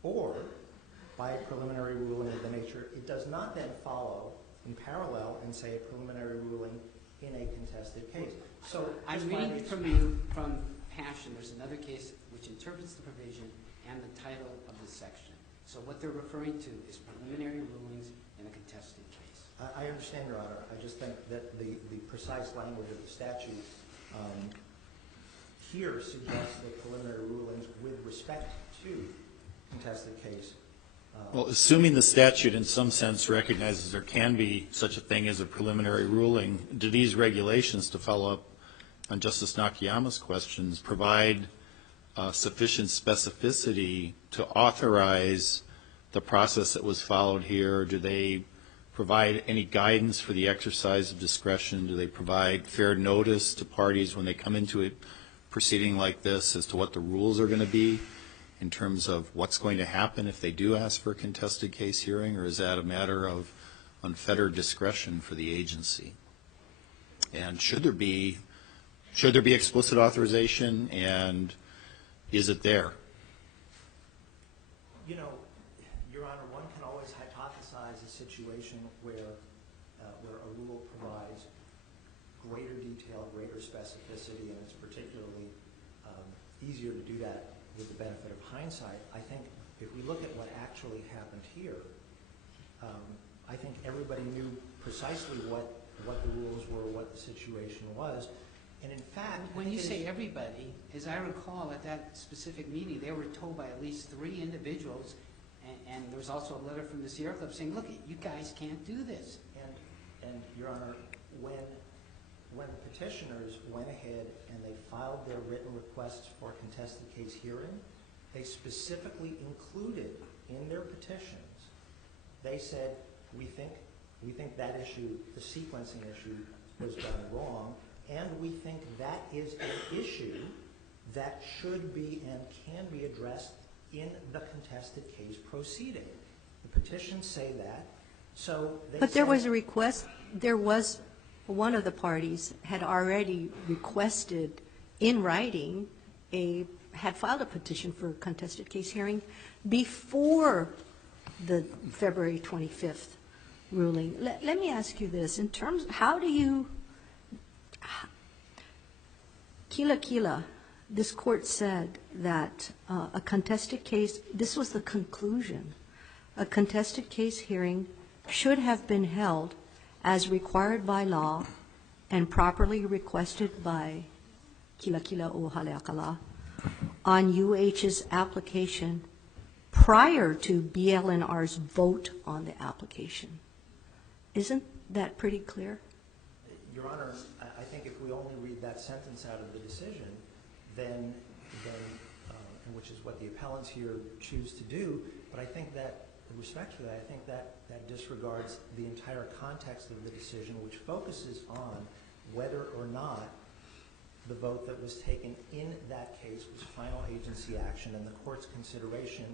or by a preliminary ruling of the nature, it does not then follow in parallel and say a preliminary ruling in a contested case. So I'm reading from you from Passion. There's another case which interprets the provision and the title of the section. So what they're referring to is preliminary rulings in a contested case. I understand, Your Honor. I just think that the precise language of the statute here suggests that preliminary rulings with respect to contested case. Well, assuming the statute in some sense recognizes there can be such a thing as a preliminary ruling, do these regulations, to follow up on Justice Nakayama's questions, provide sufficient specificity to authorize the process that was followed here? Do they provide any guidance for the exercise of discretion? Do they provide fair notice to parties when they come into a proceeding like this as to what the rules are going to be in terms of what's going to happen if they do ask for a contested case hearing, or is that a matter of unfettered discretion for the agency? And should there be explicit authorization, and is it there? You know, Your Honor, one can always hypothesize a situation where a rule provides greater detail, greater specificity, and it's particularly easier to do that with the benefit of hindsight. I think if we look at what actually happened here, I think everybody knew precisely what the rules were, what the situation was. And in fact, when you say everybody, as I recall at that specific meeting, they were told by at least 3 individuals, and there was also a letter from the Sierra Club saying, look, you guys can't do this. And Your Honor, when the petitioners went ahead and they filed their written requests for contested case hearing, they specifically included in their petitions, they said, we think that issue, the sequencing issue, was done wrong, and we think that is an issue that should be and can be addressed in the contested case proceeding. The petitions say that. So they But there was a request. There was one of the parties had already requested in writing had filed a petition for a contested case hearing before the February 25th ruling. Let me ask you this. In terms, how do you, Kila, this court said that a contested case, this was the conclusion, a contested case hearing should have been held as required by law and properly requested by Kila o Haleakala on UH's application prior to BLNR's vote on the application. Isn't that pretty clear? Your Honor, I think if we only read that sentence out of the decision, then which is what the appellants here choose to do, but I think that, respectfully, I think that disregards the entire context of the decision, which focuses on whether or not the vote that was taken in that case was final agency action, and the court's consideration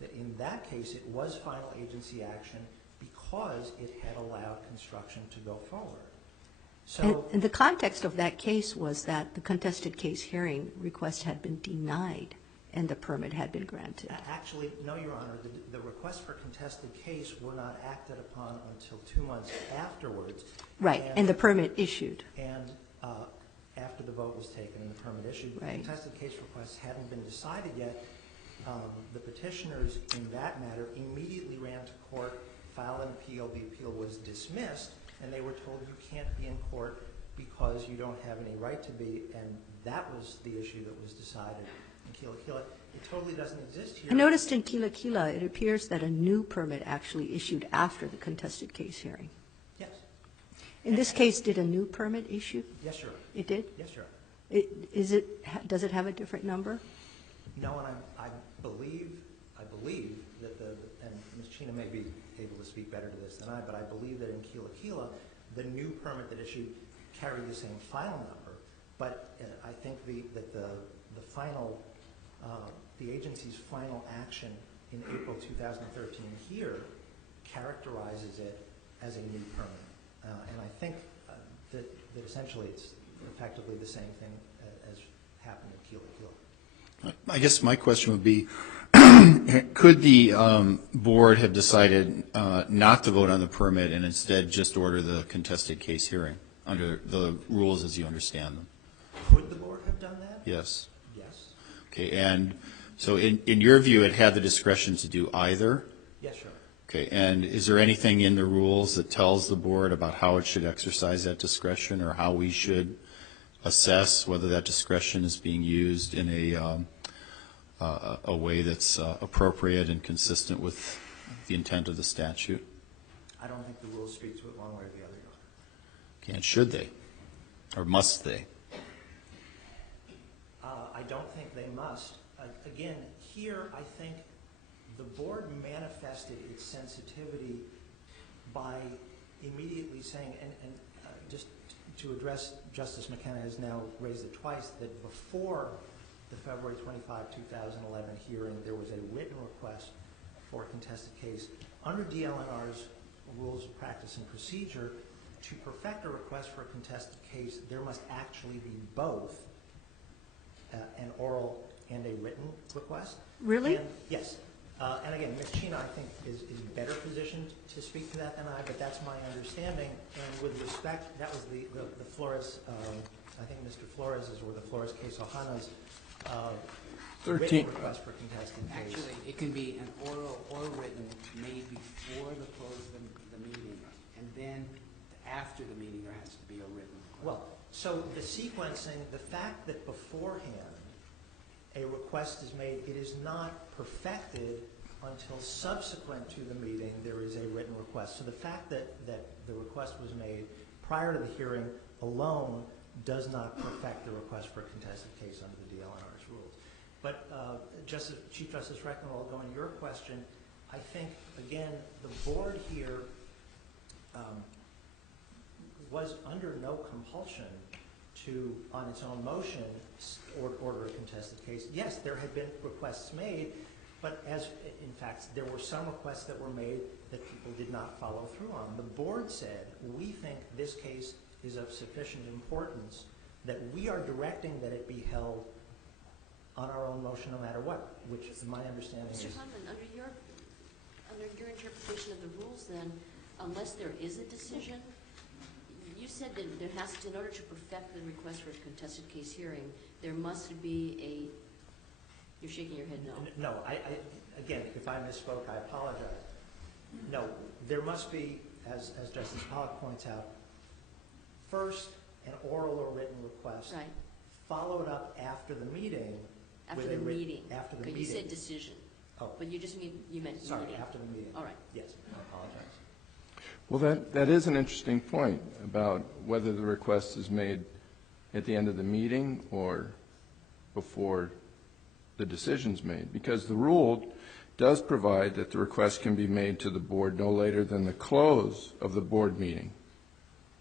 that in that case it was final agency action because it had allowed construction to go forward. So, and the context of that case was that the contested case hearing request had been denied and the permit had been granted. Actually, no, Your Honor. The requests for contested case were not acted upon until 2 months afterwards. Right, and the permit issued. And after the vote was taken and the permit issued, right. The contested case requests hadn't been decided yet. The petitioners in that matter immediately ran to court, filed an appeal. The appeal was dismissed, and they were told you can't be in court because you don't have any right to be, and that was the issue that was decided in Kila Kila. It totally doesn't exist here. I noticed in Kila Kila it appears that a new permit actually issued after the contested case hearing. Yes. In this case, did a new permit issue? Yes, Your Honor. It did? Yes, Your Honor. Does it have a different number? No, and I believe that and Ms. Chena may be able to speak better to this than I, but I believe that in Kila Kila, the new permit that issued carried the same file number, but I think that the final, the agency's final action in April 2013 here characterizes it as a new permit. And I think that essentially it's effectively the same thing as happened at Kilo. I guess my question would be, could the board have decided not to vote on the permit and instead just order the contested case hearing under the rules as you understand them? Could the board have done that? Yes. Yes. Okay, and so in your view, it had the discretion to do either? Yes, sure. Okay, and is there anything in the rules that tells the board about how it should exercise that discretion or how we should assess whether that discretion is being used in a way that's appropriate and consistent with the intent of the statute? I don't think the rules speak to it one way or the other, Your Honor. Okay, and should they? Or must they? I don't think they must. Again, here I think the board manifested its sensitivity by immediately saying, and just to address, Justice McKenna has now raised it twice, that before the February 25, 2011 hearing, there was a written request for a contested case. Under DLNR's rules of practice and procedure, to perfect a request for a contested case, there must actually be both an oral and a written request. Really? And, yes. And again, Ms. Chena, I think, is better positioned to speak to that than I, but that's my understanding. And with respect, that was the Flores, I think Mr. Flores's or the FLORES-CASE OHANA's written request for contested case. Actually, it can be an oral or written made before the close of the meeting, and then after the meeting there has to be a written request. Well, so the sequencing, the fact that beforehand a request is made, it is not perfected until subsequent to the meeting there is a written request. So the fact that the request was made prior to the hearing alone does not perfect the request for a contested case under the DLNR's rules. But Chief Justice Reckenwald, going to your question, I think, again, the board here was under no compulsion to, on its own motion, order a contested case. Yes, there had been requests made, but as, in fact, there were some requests that were made that people did not follow through on. The board said, we think this case is of sufficient importance that we are directing that it be held on our own motion no matter what, which my understanding is. Mr. Conlon, under your interpretation of the rules then, unless there is a decision, you said that there has to, in order to perfect the request for a contested case hearing, there must be a, you're shaking your head no. No, again, if I misspoke, I apologize. No, there must be, as Justice Pollack points out, first an oral or written request, Right. followed up after the meeting. After the meeting. After the Okay, meeting. you said decision. Oh. But you just mean, you meant Sorry, meeting. after the meeting. All right. Yes, I apologize. Well, that is an interesting point about whether the request is made at the end of the meeting or before the decision's made, because the rule does provide that the request can be made to the board no later than the close of the board meeting,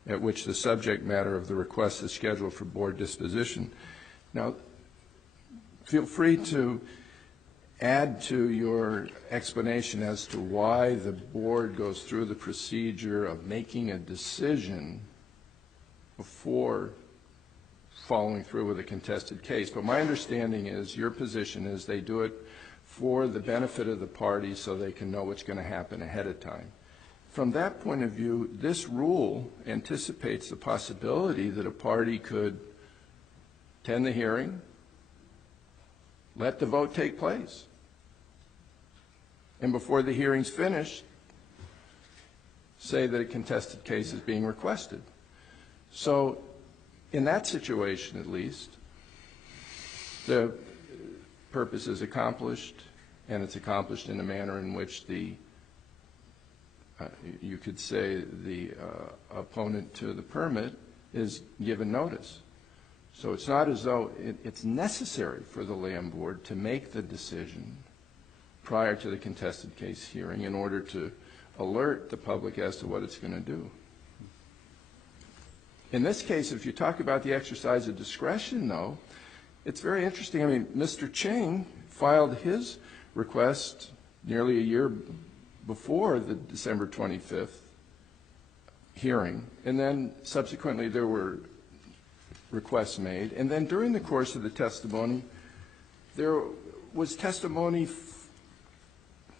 at which the subject matter of the request is scheduled for board disposition. Now, feel free to add to your explanation as to why the board goes through the procedure of making a decision before following through with a contested case. But my understanding is your position is they do it for the benefit of the party so they can know what's going to happen ahead of time. From that point of view, this rule anticipates the possibility that a party could attend the hearing, let the vote take place, and before the hearing's finished, say that a contested case is being requested. So in that situation, at least, the purpose is accomplished, and it's accomplished in a manner in which the you could say the opponent to the permit is given notice. So it's not as though it's necessary for the land board to make the decision prior to the contested case hearing in order to alert the public as to what it's going to do. In this case, if you talk about the exercise of discretion, though, it's very interesting. I mean, Mr. Ching filed his request nearly a year before the December 25th hearing, and then subsequently there were requests made, and then during the course of the testimony, there was testimony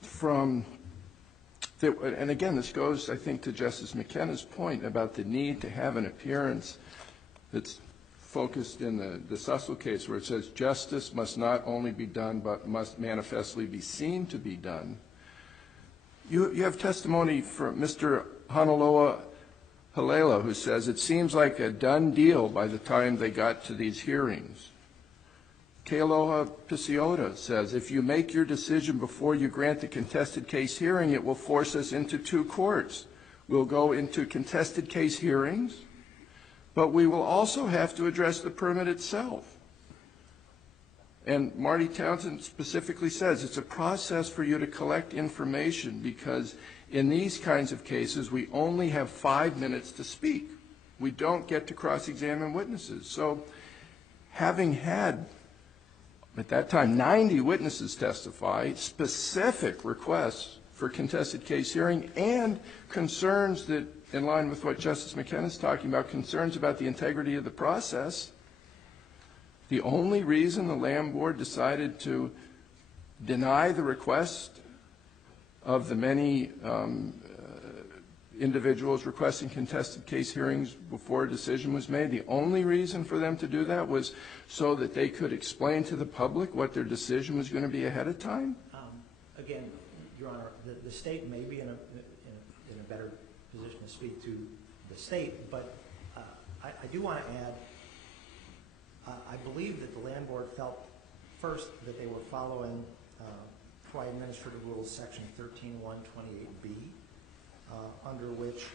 from, and again, this goes, I think, to Justice McKenna's point about the need to have an appearance that's focused in the Sussel case where it says justice must not only be done but must manifestly be seen to be done. You have testimony from Mr. Honoloa Halela, who says it seems like a done deal by the time they got to these hearings. Kealoha Pisiota says if you make your decision before you grant the contested case hearing, it will force us into two courts. We'll go into contested case hearings, but we will also have to address the permit itself. And Marty Townsend specifically says it's a process for you to collect information because in these kinds of cases, we only have 5 minutes to speak. We don't get to cross-examine witnesses. So having had, at that time, 90 witnesses testify, specific requests for contested case hearing, and concerns that, in line with what Justice McKenna is talking about, concerns about the integrity of the process, the only reason the Land Board decided to deny the request of the many individuals requesting contested case hearings before a decision was made, the only reason for them to do that was so that they could explain to the public what their decision was going to be ahead of time? Again, Your Honor, the state may be in a better position to speak to the state, but I do want to add, I believe that the Land Board felt first that they were following Hawaii Administrative Rules Section 13.128B, under which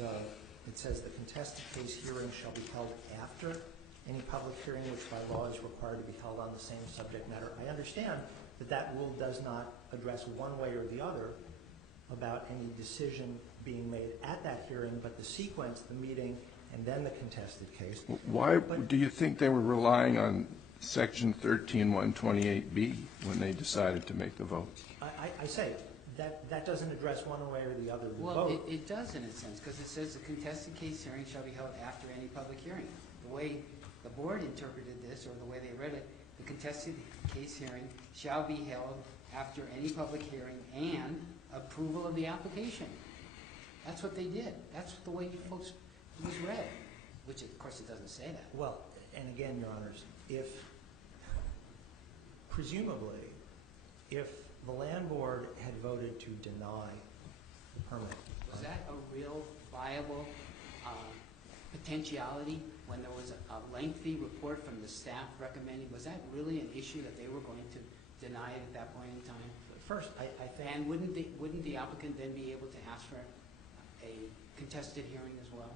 it says the contested case hearing shall be held after any public hearing which by law is required to be held on the same subject matter. I understand that that rule does not address one way or the other about any decision being made at that hearing, but the sequence, the meeting, and then the contested case. Why do you think they were relying on Section 13.128B when they decided to make the vote? I say that doesn't address one way or the other. Well, it does in a sense, because it says the contested case hearing shall be held after any public hearing. The way the board interpreted this, or the way they read it, the contested case hearing shall be held after any public hearing and approval of the application. That's what they did. That's the way folks was read, which of course it doesn't say that. Well, and again, Your Honors, presumably, if the Land Board had voted to deny the permit. Was that a real viable potentiality when there was a lengthy report from the staff recommending? Was that really an issue that they were going to deny it at that point in time? First, I think. And wouldn't the applicant then be able to ask for a contested hearing as well?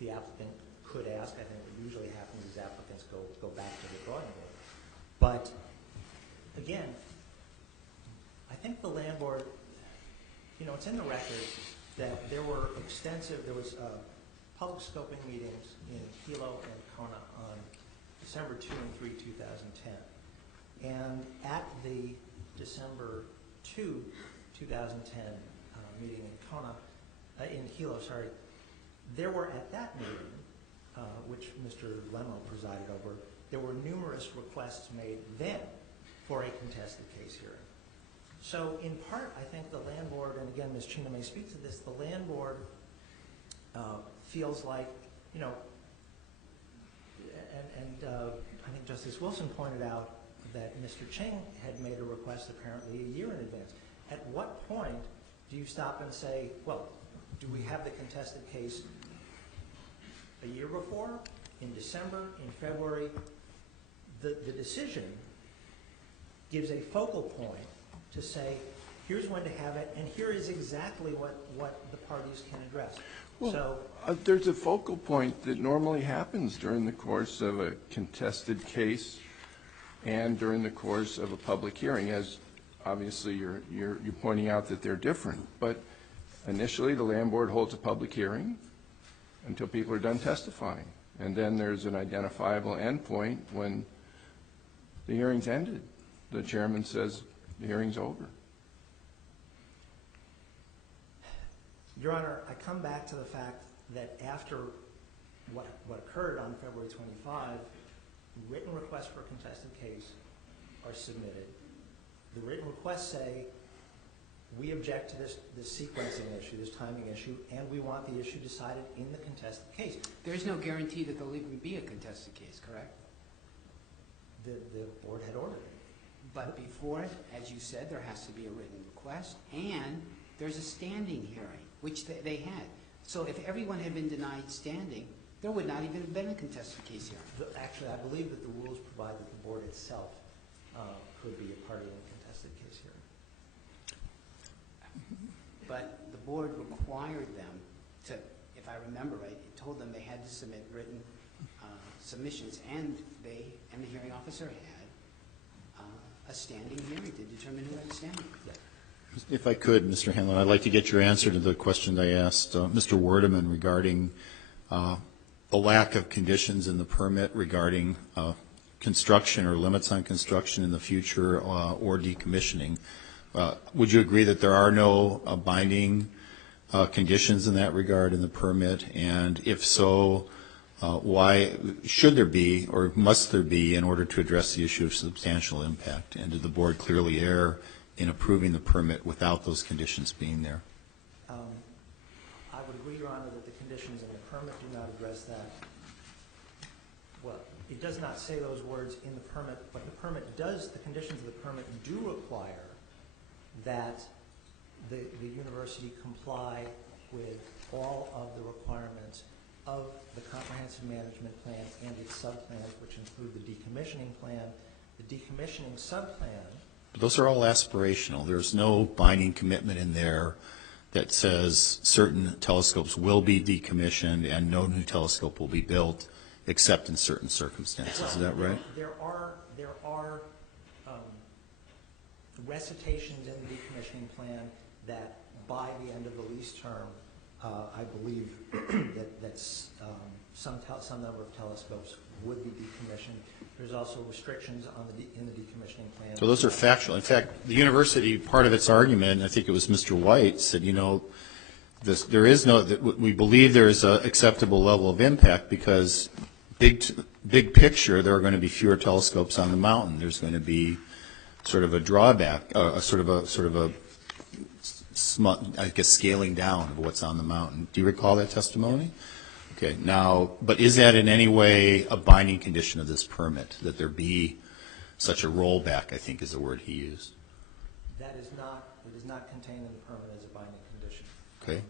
The applicant could ask. I think what usually happens is applicants go back to the drawing board. But again, I think the Land Board, it's in the record that there was public scoping meetings in HILO and Kona on December 2 and 3, 2010. And at the December 2, 2010 meeting in Kona, in HILO, sorry, there were at that meeting, which Mr. Lemo presided over, there were numerous requests made then for a contested case hearing. So in part, I think the Land Board, and again, Ms. China may speak to this, the Land Board feels like, and I think Justice Wilson pointed out that Mr. Ching had made a request apparently a year in advance. At what point do you stop and say, well, do we have the contested case a year before, in December, in February? The decision gives a focal point to say, here's when to have it, and here is exactly what the parties can address. Well, there's a focal point that normally happens during the course of a contested case and during the course of a public hearing, as obviously you're pointing out that they're different. But initially, the Land Board holds a public hearing until people are done testifying. And then there's an identifiable endpoint when the hearing's ended. the chairman says the hearing's over. Your Honor, I come back to the fact that after what occurred on February 25, written requests for a contested case are submitted. The written requests say, we object to this sequencing issue, this timing issue, and we want the issue decided in the contested case. There's no guarantee that there'll even be a contested case, correct? The board had ordered it. But before it, as you said, there has to be a written request, and there's a standing hearing, which they had. So if everyone had been denied standing, there would not even have been a contested case hearing. Actually, I believe that the rules provide that the board itself could be a party in a contested case hearing. But the board required them to, if I remember right, it told them they had to submit written submissions, and the hearing officer had a standing hearing to determine who had standing. If I could, Mr. Hanlon, I'd like to get your answer to the question I asked Mr. Werdeman regarding the lack of conditions in the permit regarding construction or limits on construction in the future or decommissioning. Would you agree that there are no binding conditions in that regard in the permit? And if so, why should there be or must there be in order to address the issue of substantial impact? And did the board clearly err in approving the permit without those conditions being there? I would agree, Your Honor, that the conditions in the permit do not address that. Well, it does not say those words in the permit, but the permit does, the conditions of the permit do require that the university comply with all of the requirements of the comprehensive management plan and its subplans, which include the decommissioning plan. The decommissioning subplan. Those are all aspirational. There's no binding commitment in there that says certain telescopes will be decommissioned and no new telescope will be built except in certain circumstances. Is that right? There are recitations in the decommissioning plan that by the end of the lease term, I believe that some number of telescopes would be decommissioned. There's also restrictions on in the decommissioning plan. So those are factual. In fact, the university, part of its argument, I think it was Mr. White, said, you know, there is no, we believe there is an acceptable level of impact because big picture, there are going to be fewer telescopes on the mountain. There's going to be sort of a drawback, sort of a I guess scaling down of what's on the mountain. Do you recall that testimony? Okay. Now, but is that in any way a binding condition of this permit, that there be such a rollback, I think is the word he used? That is not, it is not contained in the permit as a binding condition. Okay.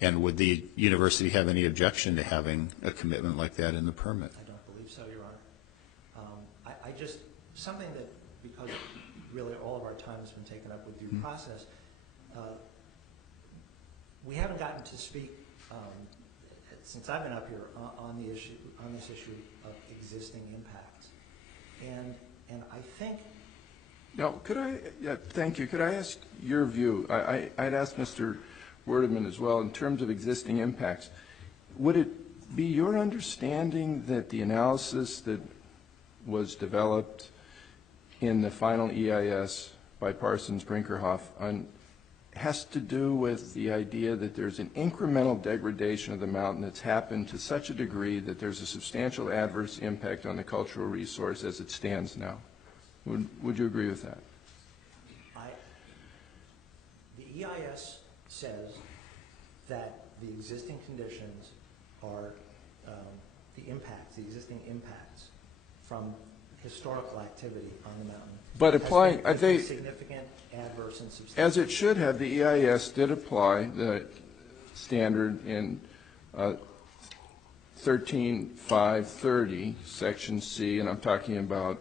And would the university have any objection to having a commitment like that in the permit? I don't believe so, Your Honor. I just, something that, because really all of our time has been taken up with due process, we haven't gotten to speak, since I've been up here, on the issue, on this issue of existing impacts. And I think... Now, could I, thank you, could I ask your view? I'd asked Mr. Werdeman as well, in terms of existing impacts. Would it be your understanding that the analysis that was developed in the final EIS by Parsons-Brinkerhoff has to do with the idea that there's an incremental degradation of the mountain that's happened to such a degree that there's a substantial adverse impact on the cultural resource as it stands now? Would you agree with that? The EIS says that the existing conditions are the impacts, the existing impacts from historical activity on the mountain. But applying, I think, significant, adverse, and substantial. as it should have, the EIS did apply the standard in 13.530, Section C, and I'm talking about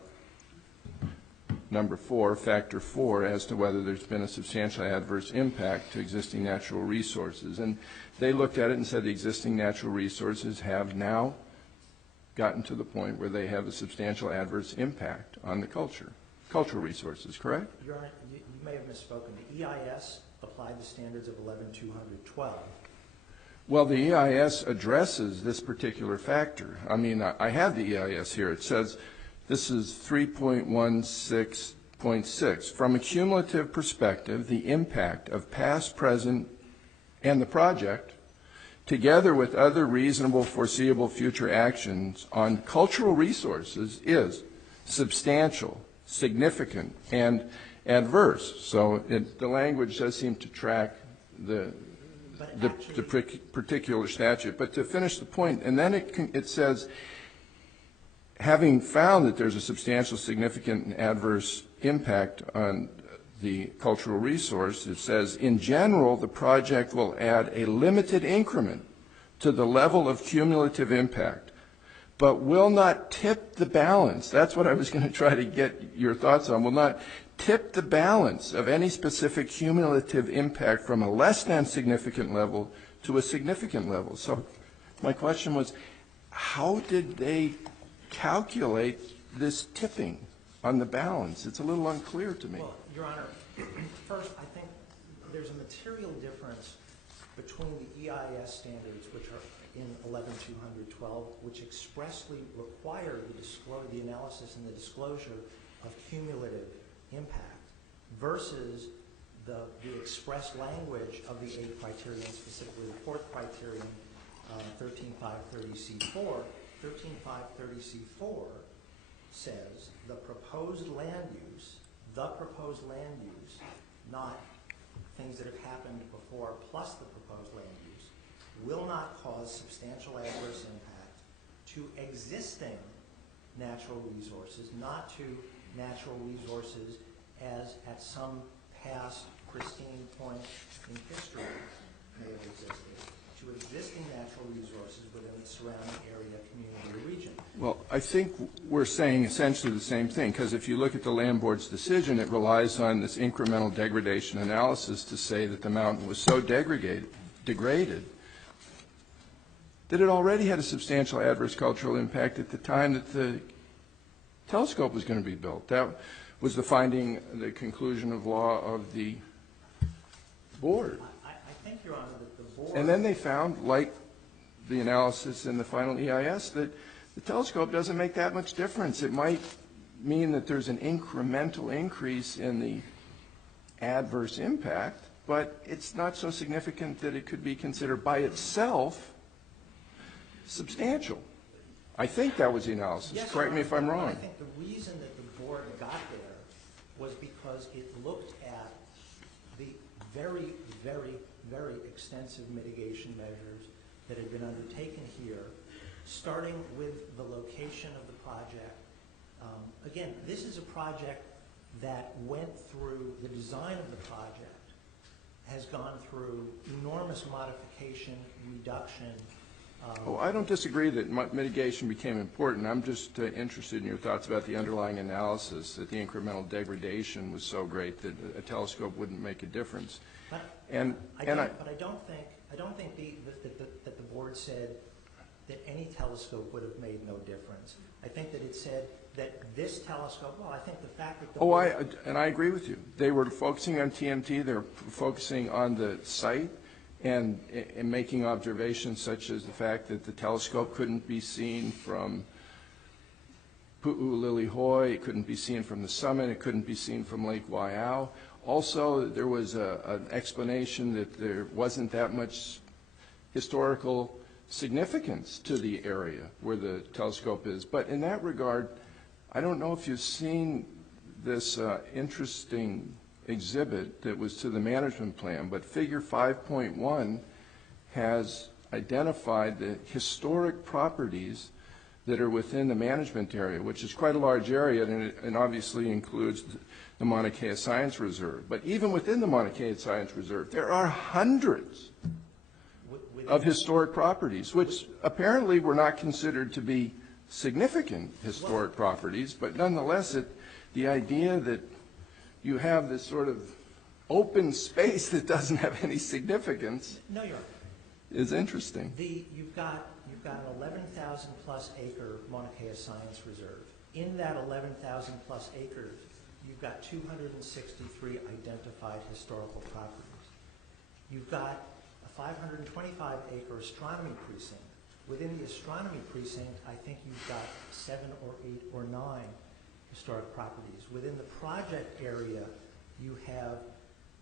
number 4, factor 4, as to whether there's been a substantial adverse impact to existing natural resources. And they looked at it and said the existing natural resources have now gotten to the point where they have a substantial adverse impact on the cultural resources, correct? Your Honor, you may have misspoken. The EIS applied the standards of 11.212. Well, the EIS addresses this particular factor. I mean, I have the EIS here. It says This is 3.16.6. From a cumulative perspective, the impact of past, present, and the project, together with other reasonable foreseeable future actions on cultural resources, is substantial, significant, and adverse. So the language does seem to track the particular statute. But to finish the point, and then it says, having found that there's a substantial, significant, and adverse impact on the cultural resource, it says, in general, the project will add a limited increment to the level of cumulative impact, but will not tip the balance. That's what I was going to try to get your thoughts on. Will not tip the balance of any specific cumulative impact from a less than significant level to a significant level. So my question was, how did they calculate this tipping on the balance? It's a little unclear to me. Well, Your Honor, first, I think there's a material difference between the EIS standards, which are in 11212, which expressly require the analysis and the disclosure of cumulative impact, versus the express language of the 8 criterion, specifically the 4th criterion, 13530C4. 13530C4 says the proposed land use, not things that have happened before plus the proposed land use, will not cause substantial adverse impact to existing natural resources, not to natural resources as at some past pristine point in history may have existed, to existing natural resources within the surrounding area, community, or region. Well, I think we're saying essentially the same thing, because if you look at the Land Board's decision, it relies on this incremental degradation analysis to say that the mountain was so degraded that it already had a substantial adverse cultural impact at the time that the telescope was going to be built. That was the finding, the conclusion of law of the board. I think, Your Honor, that the board... And then they found, like the analysis in the final EIS, that the telescope doesn't make that much difference. It might mean that there's an incremental increase in the adverse impact, but it's not so significant that it could be considered by itself substantial. I think that was the analysis. Yes, Correct me if I'm wrong. I think the reason that the board got there was because it looked at the very, very, very extensive mitigation measures that had been undertaken here, starting with the location of the project. Again, this is a project that went through, the design of the project has gone through enormous modification, reduction. Oh, I don't disagree that mitigation became important. I'm just interested in your thoughts about the underlying analysis, that the incremental degradation was so great that a telescope wouldn't make a difference. But I don't think that the board said that any telescope would have made no difference. I think that it said that this telescope, well, I think the fact that the board... and I agree with you. They were focusing on TMT. They were focusing on the site and making observations such as the fact that the telescope couldn't be seen from Pu'ulilihoi, it couldn't be seen from the summit, it couldn't be seen from Lake Waiau. Also, there was an explanation that there wasn't that much historical significance to the area where the telescope is. But in that regard, I don't know if you've seen this interesting exhibit that was to the management plan, but figure 5.1 has identified the historic properties that are within the management area, which is quite a large area, and obviously includes the Mauna Kea Science Reserve. But even within the Mauna Kea Science Reserve, there are hundreds of historic properties, which apparently were not considered to be significant historic properties, but nonetheless, the idea that you have this sort of open space that doesn't have any significance is interesting. You've got an 11,000 plus acre Mauna Kea Science Reserve. In that 11,000 plus acres, you've got 263 identified historical properties. You've got a 525 acre astronomy precinct Within the astronomy precinct, I think you've got 7 or 8 or 9 historic properties. Within the project area, you have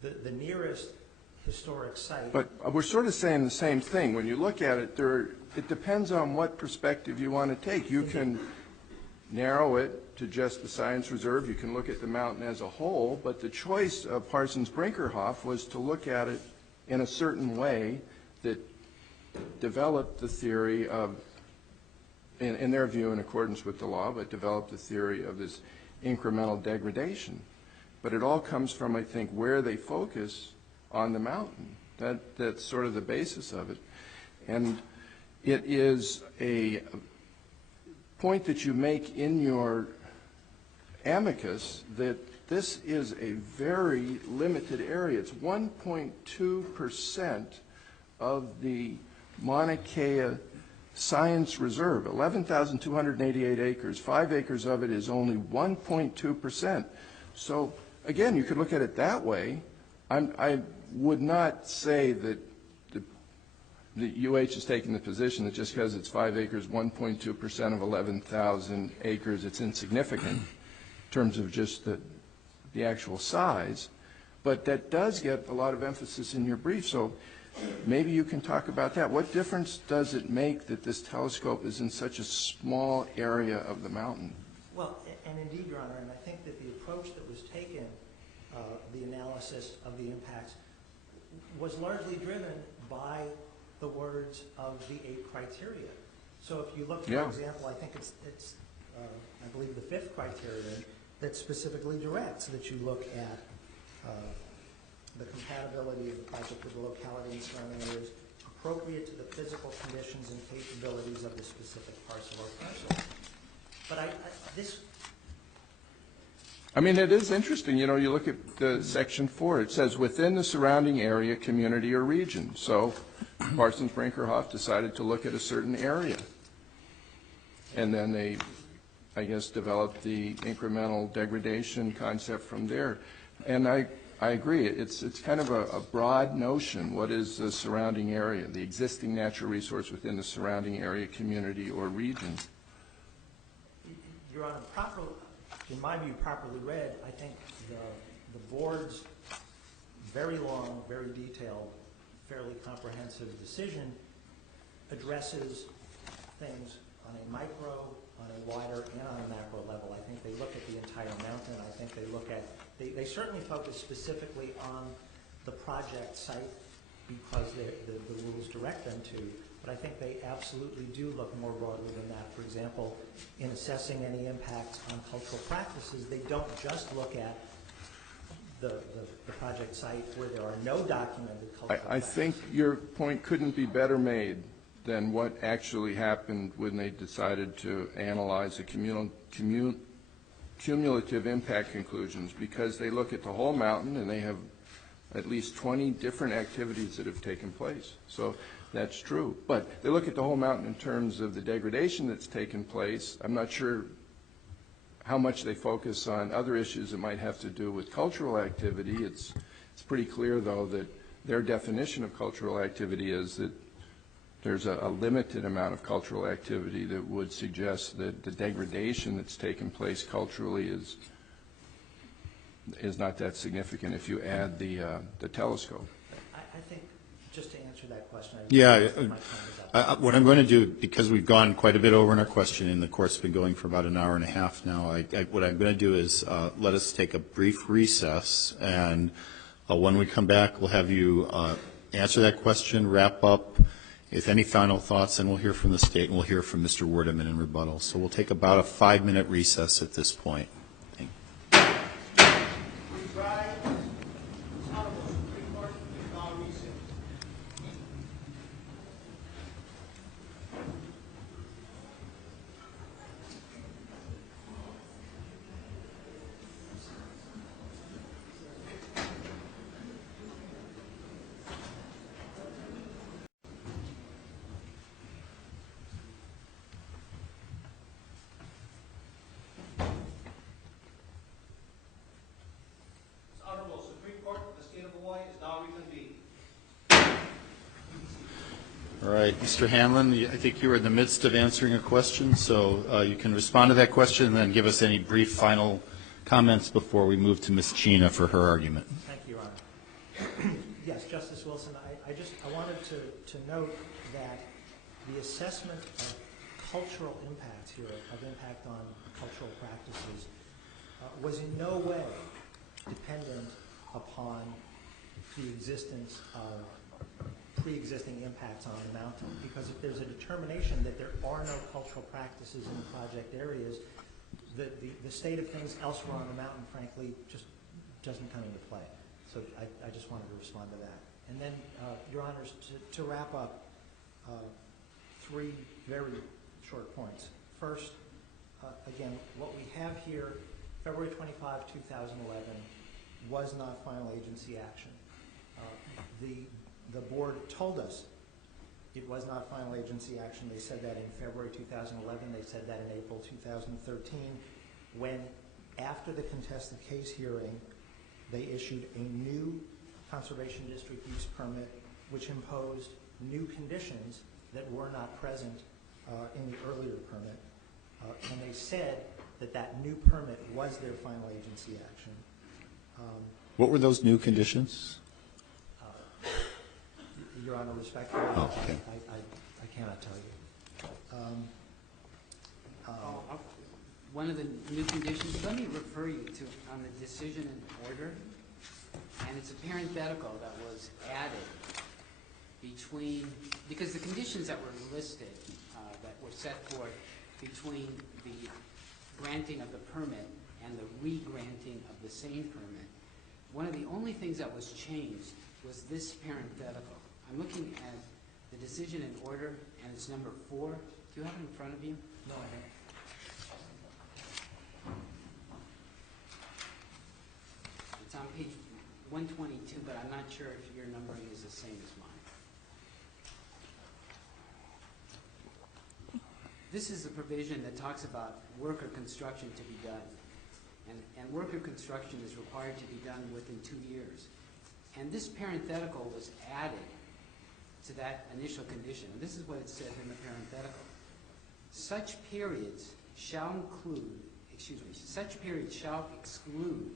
the nearest historic site. But we're sort of saying the same thing. When you look at it, it depends on what perspective you want to take. You can narrow it to just the science reserve. You can look at the mountain as a whole. But the choice of Parsons-Brinkerhoff was to look at it in a certain way that developed the theory of, in their view, in accordance with the law, but developed the theory of this incremental degradation. But it all comes from, I think, where they focus on the mountain. That's sort of the basis of it. And it is a point that you make in your amicus that this is a very limited area. It's 1.2% of the Mauna Kea Science Reserve, 11,288 acres. 5 acres of it is only 1.2%. So, again, you could look at it that way. I would not say that the UH is taking the position that just because it's 5 acres, 1.2% of 11,000 acres, it's insignificant in terms of just the actual size. But that does get a lot of emphasis in your brief. So maybe you can talk about that. What difference does it make that this telescope is in such a small area of the mountain? Well, and indeed, Your Honor, and I think that the approach that was taken, the analysis of the impacts, was largely driven by the words of the 8 criteria. So if you look, for example, I think it's I believe the 5th criterion that specifically directs that you look at the compatibility of the project with the locality and surrounding areas appropriate to the physical conditions and capabilities of the specific parcel or parcel. But I mean, it is interesting. You know, you look at Section 4. It says within the surrounding area, community, or region. So Parsons-Brinkerhoff decided to look at a certain area. And then they, I guess, developed the incremental degradation concept from there. And I agree. It's kind of a broad notion. What is the surrounding area, the existing natural resource within the surrounding area, community, or region? Your Honor, in my view, properly read, I think the board's very long, very detailed, fairly comprehensive decision addresses things on a micro, on a wider, and on a macro level. I think they look at the entire mountain. I think they look at, they certainly focus specifically on the project site because the rules direct them to, but I think they absolutely do look more broadly than that. For example, in assessing any impacts on cultural practices, they don't just look at the project site where there are no documented cultural practices. I think your point couldn't be better made than what actually happened when they decided to analyze the cumulative impact conclusions, because they look at the whole mountain and they have at least 20 different activities that have taken place. So that's true. But they look at the whole mountain in terms of the degradation that's taken place. I'm not sure how much they focus on other issues that might have to do with cultural activity. It's pretty clear, though, that their definition of cultural activity is that there's a limited amount of cultural activity that would suggest that the degradation that's taken place culturally is not that significant if you add the telescope. I think, just to answer that question, what I'm going to do, because we've gone quite a bit over in our question, and the court's been going for about an hour and a half now, what I'm going to do is let us take a brief recess, and when we come back, we'll have you answer that question, wrap up. If any final thoughts, then we'll hear from the state, and we'll hear from Mr. Werdeman in rebuttal. So we'll take about a 5-minute recess at this point. Honorable right, Mr. Hanlon, I think you were in the midst of answering a question, so you can respond to that question and then give us any brief final comments before we move to Ms. China for her argument. Thank you, Your Honor. Yes, Justice Wilson, I wanted to note that the assessment of cultural impact here, of impact on cultural practices, was in no way dependent upon the existence of pre-existing impacts on the mountain, because if there's a determination that there are no cultural practices in the project areas, the state of things elsewhere on the mountain, frankly, just doesn't come into play. So I just wanted to respond to that. And then, Your Honors, to wrap up, three very short points. First, again, what we have here, February 25, 2011, was not final agency action. The board told us it was not final agency action. They said that in February 2011. They said that in April 2013, when, after the contested case hearing, they issued a new conservation district use permit, which imposed new conditions that were not present in the earlier permit. And they said that that new permit was their final agency action. What were those new conditions? Your Honor, respectfully, okay. I cannot tell you. One of the new conditions, let me refer you to on the decision in order, and it's a parenthetical that was added between, because the conditions that were listed, that were set forth between the granting of the permit and the re-granting of the same permit, one of the only things that was changed was this parenthetical. I'm looking at the decision in order, and it's number 4. Do you have it in front of you? No, I don't. It's on page 122, but I'm not sure if your numbering is the same as mine. This is a provision that talks about work or construction to be done. And work or construction is required to be done within 2 years. And this parenthetical was added to that initial condition. And this is what it said in the parenthetical. Such periods shall exclude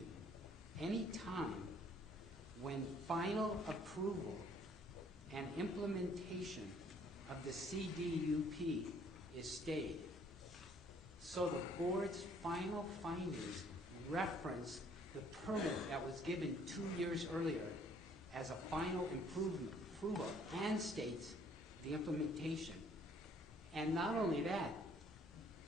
any time when final approval and implementation of the CDUP is stayed. So the board's final findings reference the permit that was given 2 years earlier as a final approval and states the implementation. And not only that,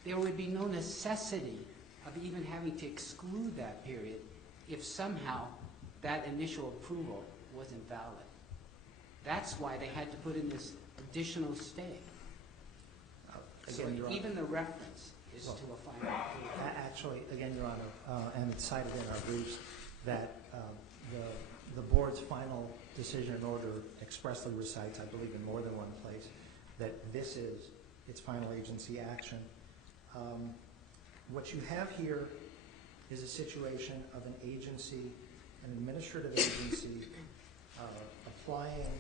there would be no necessity of even having to exclude that period if somehow that initial approval wasn't valid. That's why they had to put in this additional stay. So even the reference is to a final approval. Actually, again, Your Honor, and it's cited in our briefs that the board's final decision in order expressly recites, I believe in more than one place, that this is its final agency action. What you have here is a situation of an agency, an administrative agency, applying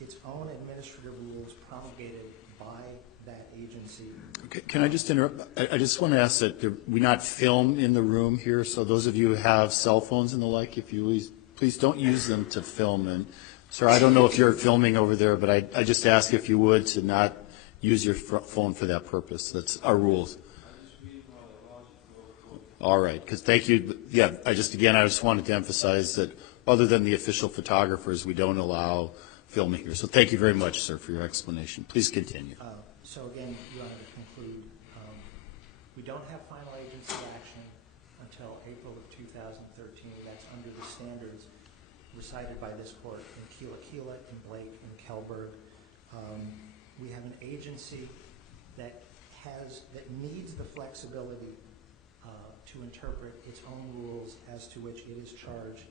its own administrative rules promulgated by that agency. Okay, can I just interrupt? I just want to ask that we not film in the room here, so those of you who have cell phones and the like, if you please don't use them to film. And sir, I don't know if you're filming over there, but I just ask if you would to not use your phone for that purpose. That's our rules. All right, because thank you. Yeah, I just wanted to emphasize that other than the official photographers, we don't allow filming here. So thank you very much, sir, for your explanation. Please continue. So again, Your Honor, to conclude, we don't have final agency action until April of 2013. That's under the standards recited by this court in Keela, in Blake, in Kelberg. We have an agency that needs the flexibility to interpret its own rules as to which it is charged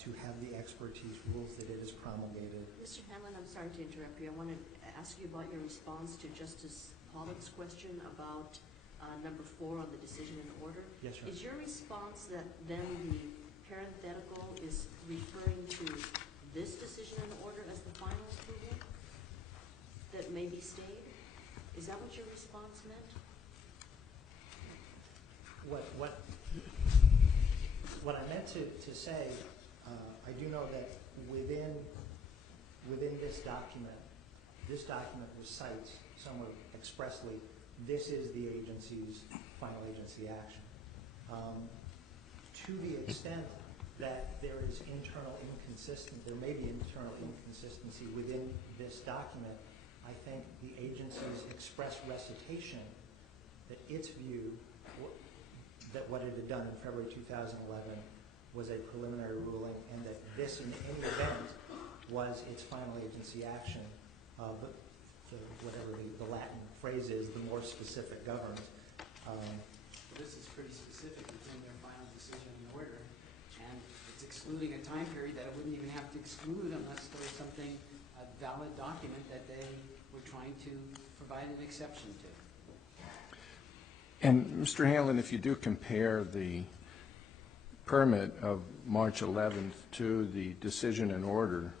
to have the expertise rules that it has promulgated. Mr. Hanlon, I'm sorry to interrupt you. I want to ask you about your response to Justice Pollock's question about number 4 on the decision in order. Yes, Your Honor. Is your response that then the parenthetical is referring to this decision in order as the final approval? that may be stayed? Is that what your response meant? What I meant to say, I do know that within this document recites somewhat expressly, this is the agency's final agency action. To the extent that there is there may be internal inconsistency within this document, I think the agency's express recitation that its view that what it had done in February 2011 was a preliminary ruling, and that this, in any event, was its final agency action. Whatever the Latin phrase is, the more specific governs. This is pretty specific within their final decision and order, and it's excluding a time period that it wouldn't even have to exclude unless there was something, a valid document that they were trying to provide an exception to. And Mr. Hanlon, if you do compare the permit of March 11th to the decision and order,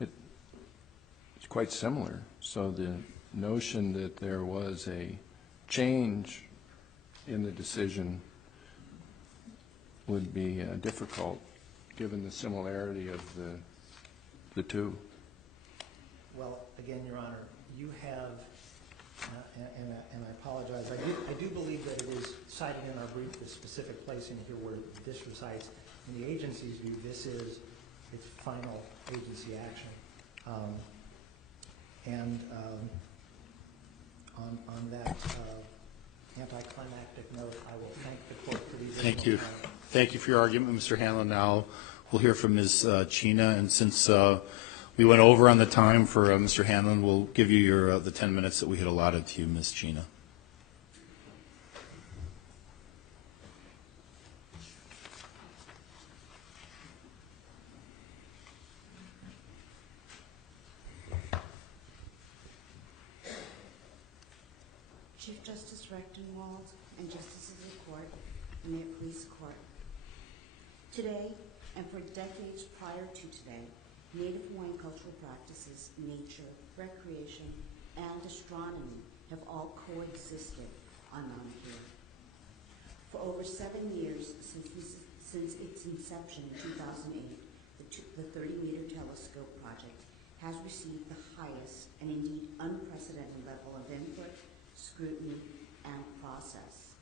it's quite similar. So the notion that there was a change in the decision would be difficult given the similarity of the two. Well, again, Your Honor, you have, and I apologize, I do believe that it is cited in our brief, the specific place in here where this recites. In the agency's view, this is its final agency action. On that anticlimactic note, I will thank the court for these. Thank you. Thank you for your argument, Mr. Hanlon. Now we'll hear from Ms. China, and since we went over on the time for Mr. Hanlon, we'll give you your the 10 minutes that we had allotted to you, Ms. China. Chief Justice Rechtenwald and Justices of the Court, and may it please the Court. Today, and for decades prior to today, Native Hawaiian cultural practices, nature, recreation, and astronomy have all coexisted on Mauna Kea. For over 7 years since its inception in 2008, the 30-meter telescope project has received the highest and indeed unprecedented level of input, scrutiny, and process.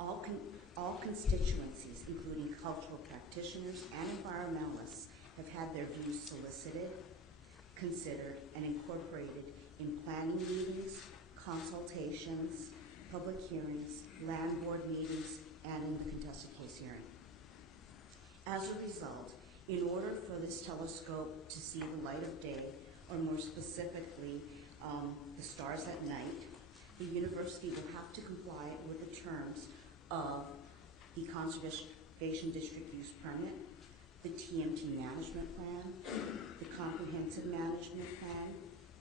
All constituencies, including cultural practitioners and environmentalists, have had their views solicited, considered, and incorporated in planning meetings, consultations, public hearings, land board meetings, and in the contested case hearing. As a result, in order for this telescope to see the light of day, or more specifically, the stars at night, the university will have to comply with the terms of the Conservation District Use Permit, the TMT Management Plan, the Comprehensive Management Plan,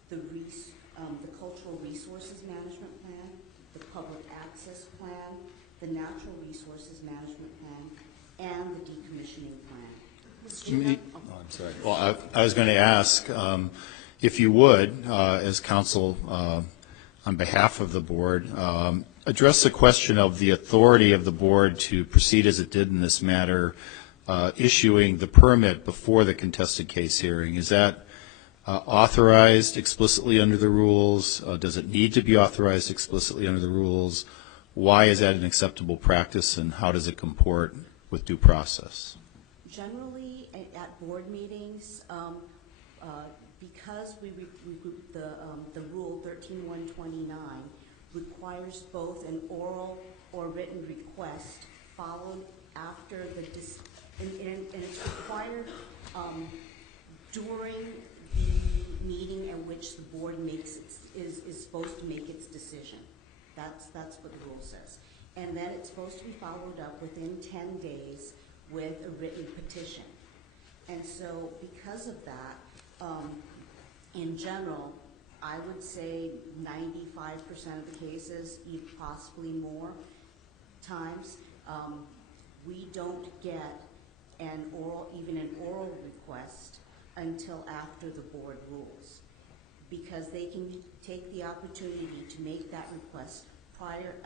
the Cultural Resources Management Plan, the Public Access Plan, the Natural Resources Management Plan, and the Decommissioning Plan. I'm sorry. Well, I was going to ask if you would, as counsel on behalf of the board, address the question of the authority of the board to proceed as it did in this matter, issuing the permit before the contested case hearing. Is that authorized explicitly under the rules? Does it need to be authorized explicitly under the rules? Why is that an acceptable practice, and how does it comport with due process? Generally, at board meetings, because the rule 13.129 requires both an oral or written request followed after and it's required during the meeting in which the board is supposed to make its decision. That's what the rule says. And then it's supposed to be followed up within 10 days with a written petition. And so because of that, in general, I would say 95% of the cases, even possibly more times, we don't get even an oral request until after the board rules. because they can take the opportunity to make that request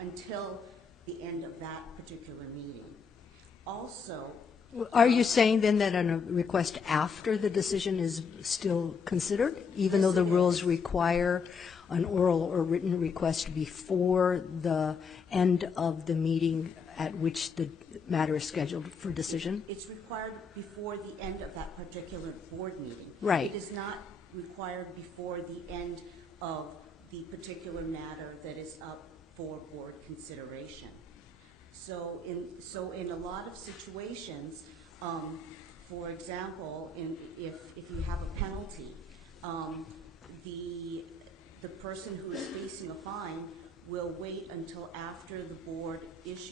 until the end of that particular meeting. Also, Are you saying then that a request after the decision is still considered, even though the rules require an oral or written request before the end of the meeting at which the matter is scheduled for decision? it's required before the end of that particular board meeting. Right. It is not required before the end of the particular matter that is up for board consideration. So in a lot of situations, for example, if you have a penalty, the person who is facing a fine will wait until after the board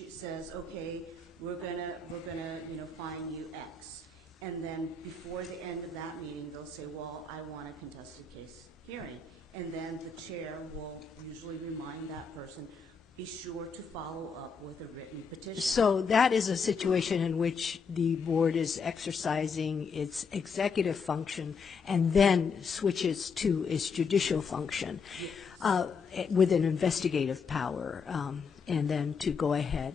says, okay, we're gonna fine you X, and then before the end of that meeting, they'll say, well, I want a contested case hearing, and then the chair will usually remind that person, be sure to follow up with a written petition. So that is a situation in which the board is exercising its executive function and then switches to its judicial function with an investigative power, and then to go ahead.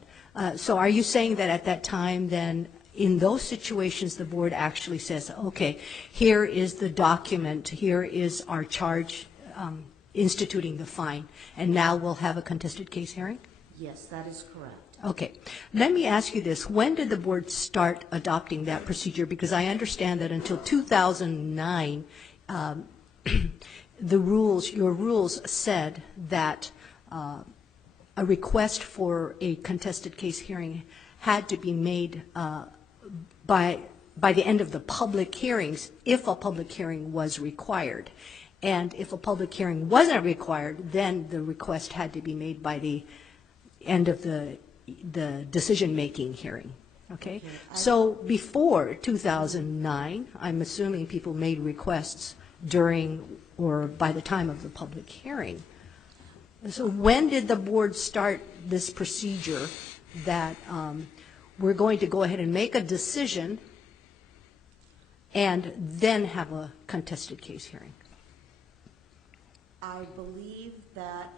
So are you saying that at that time then, in those situations, the board actually says, okay, here is the document, here is our charge instituting the fine, and now we'll have a contested case hearing? Yes, that is correct. Okay. Let me ask you this. When did the board start adopting that procedure? Because I understand that until 2009, your rules said that a request for a contested case hearing had to be made by the end of the public hearings if a public hearing was required. And if a public hearing wasn't required, then the request had to be made by the end of the decision-making hearing. Okay? So before 2009, I'm assuming people made requests during or by the time of the public hearing. So when did the board start this procedure that we're going to go ahead and make a decision and then have a contested case hearing? I believe that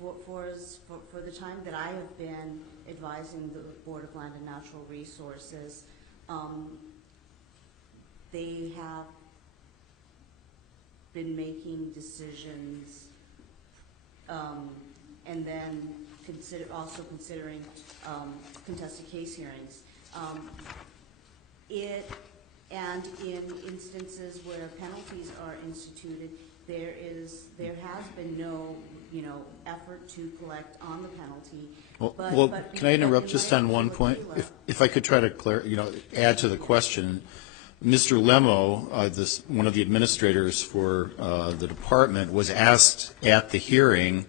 for the time that I have been advising the Board of Land and Natural Resources, they have been making decisions and then also considering contested case hearings. And in instances where penalties are instituted, there has been no, effort to collect on the penalty. Well, but can I interrupt in just light on of one point? Tequila- If I could try to add to the question. Mr. Lemo, one of the administrators for the department, was asked at the hearing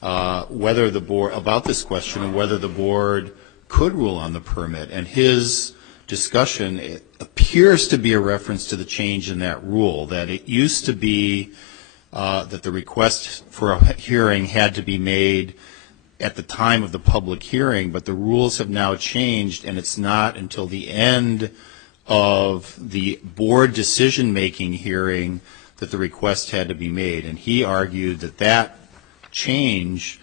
whether the board, about this question, and whether the board could rule on the permit. And his discussion appears to be a reference to the change in that rule, that it used to be that the request for a hearing had to be made at the time of the public hearing, but the rules have now changed, and it's not until the end of the board decision-making hearing that the request had to be made. And he argued that that change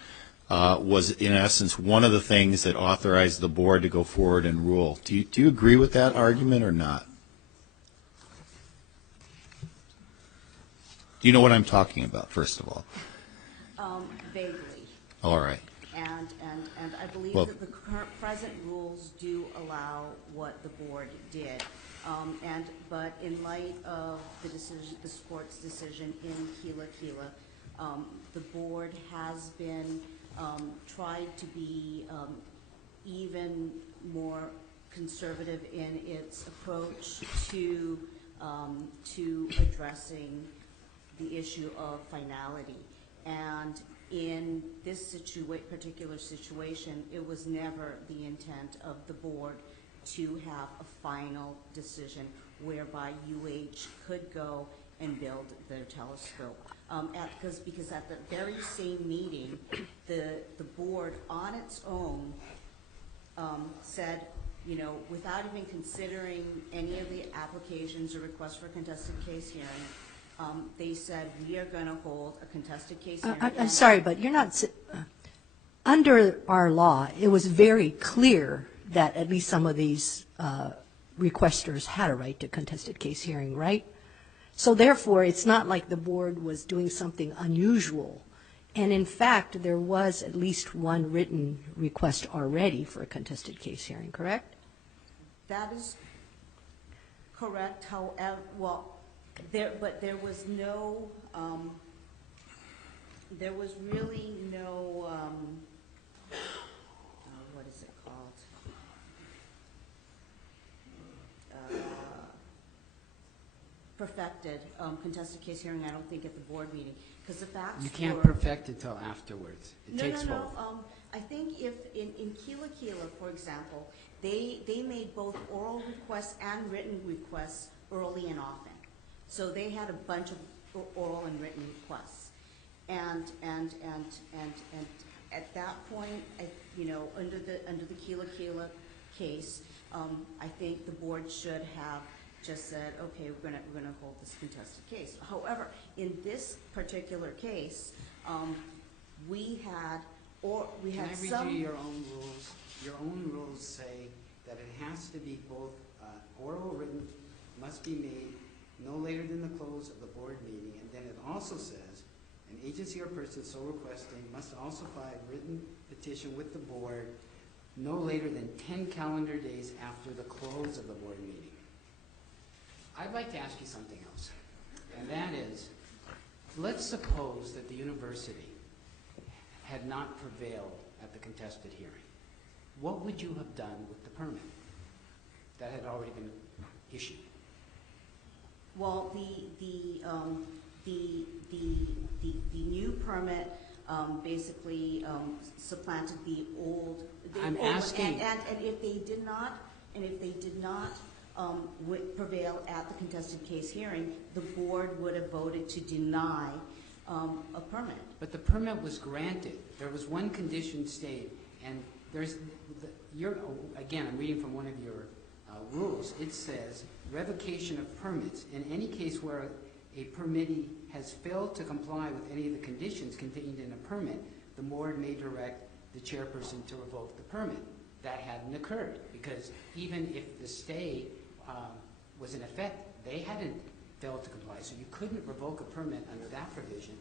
was, in essence, one of the things that authorized the board to go forward and rule. Do you agree with that argument or not? Do you know what I'm talking about, first of all? Vaguely. All right. And I believe Well, that the present rules do allow what the board did. But in light of the decision, this court's decision in Kila, the board has been tried to be even more conservative in its approach to addressing the issue of finality. And in this particular situation, it was never the intent of the board to have a final decision whereby UH could go and build their telescope. Because at the very same meeting, the board on its own said, without even considering any of the applications or requests for contested case hearing, They said, we are going to hold a contested case hearing. I'm sorry, but you're not, under our law, it was very clear that at least some of these requesters had a right to contested case hearing, right? So therefore, it's not like the board was doing something unusual. And in fact, there was at least one written request already for a contested case hearing, correct? That is correct. However, well, but there was no, there was really no, what is it called? Perfected contested case hearing, I don't think, at the board meeting, because the facts You can't were- perfect it till afterwards. It takes both. No. I think if, in Kila Kila, for example, they made both oral requests and written requests early and often. So they had a bunch of oral and written requests. And at that point, under the Kila Kila case, I think the board should have just said, okay, we're gonna hold this contested case. However, in this particular case, we had Can I read some. you your own rules? Your own rules say that it has to be both oral or written, must be made no later than the close of the board meeting. And then it also says, an agency or person so requesting must also file a written petition with the board no later than 10 calendar days after the close of the board meeting. I'd like to ask you something else, and that is, let's suppose that the university had not prevailed at the contested hearing. What would you have done with the permit that had already been issued? Well, the new permit basically supplanted the old. I'm asking. And if they did not, prevail at the contested case hearing, the board would have voted to deny a permit. But the permit was granted. There was one condition stayed, and again, I'm reading from one of your rules. It says, revocation of permits. In any case where a permittee has failed to comply with any of the conditions contained in a permit, the board may direct the chairperson to revoke the permit. That hadn't occurred, because even if the stay was in effect, they hadn't failed to comply. So you couldn't revoke a permit under that provision.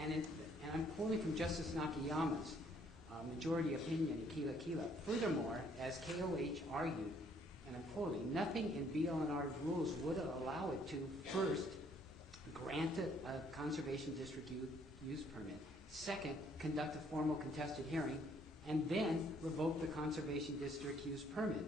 And I'm quoting from Justice Nakayama's majority opinion in Kila Kila. Furthermore, as KOH argued, and I'm quoting, nothing in BLNR's rules would allow it to first grant a conservation district use permit, second, conduct a formal contested hearing, and then revoke the conservation district use permit.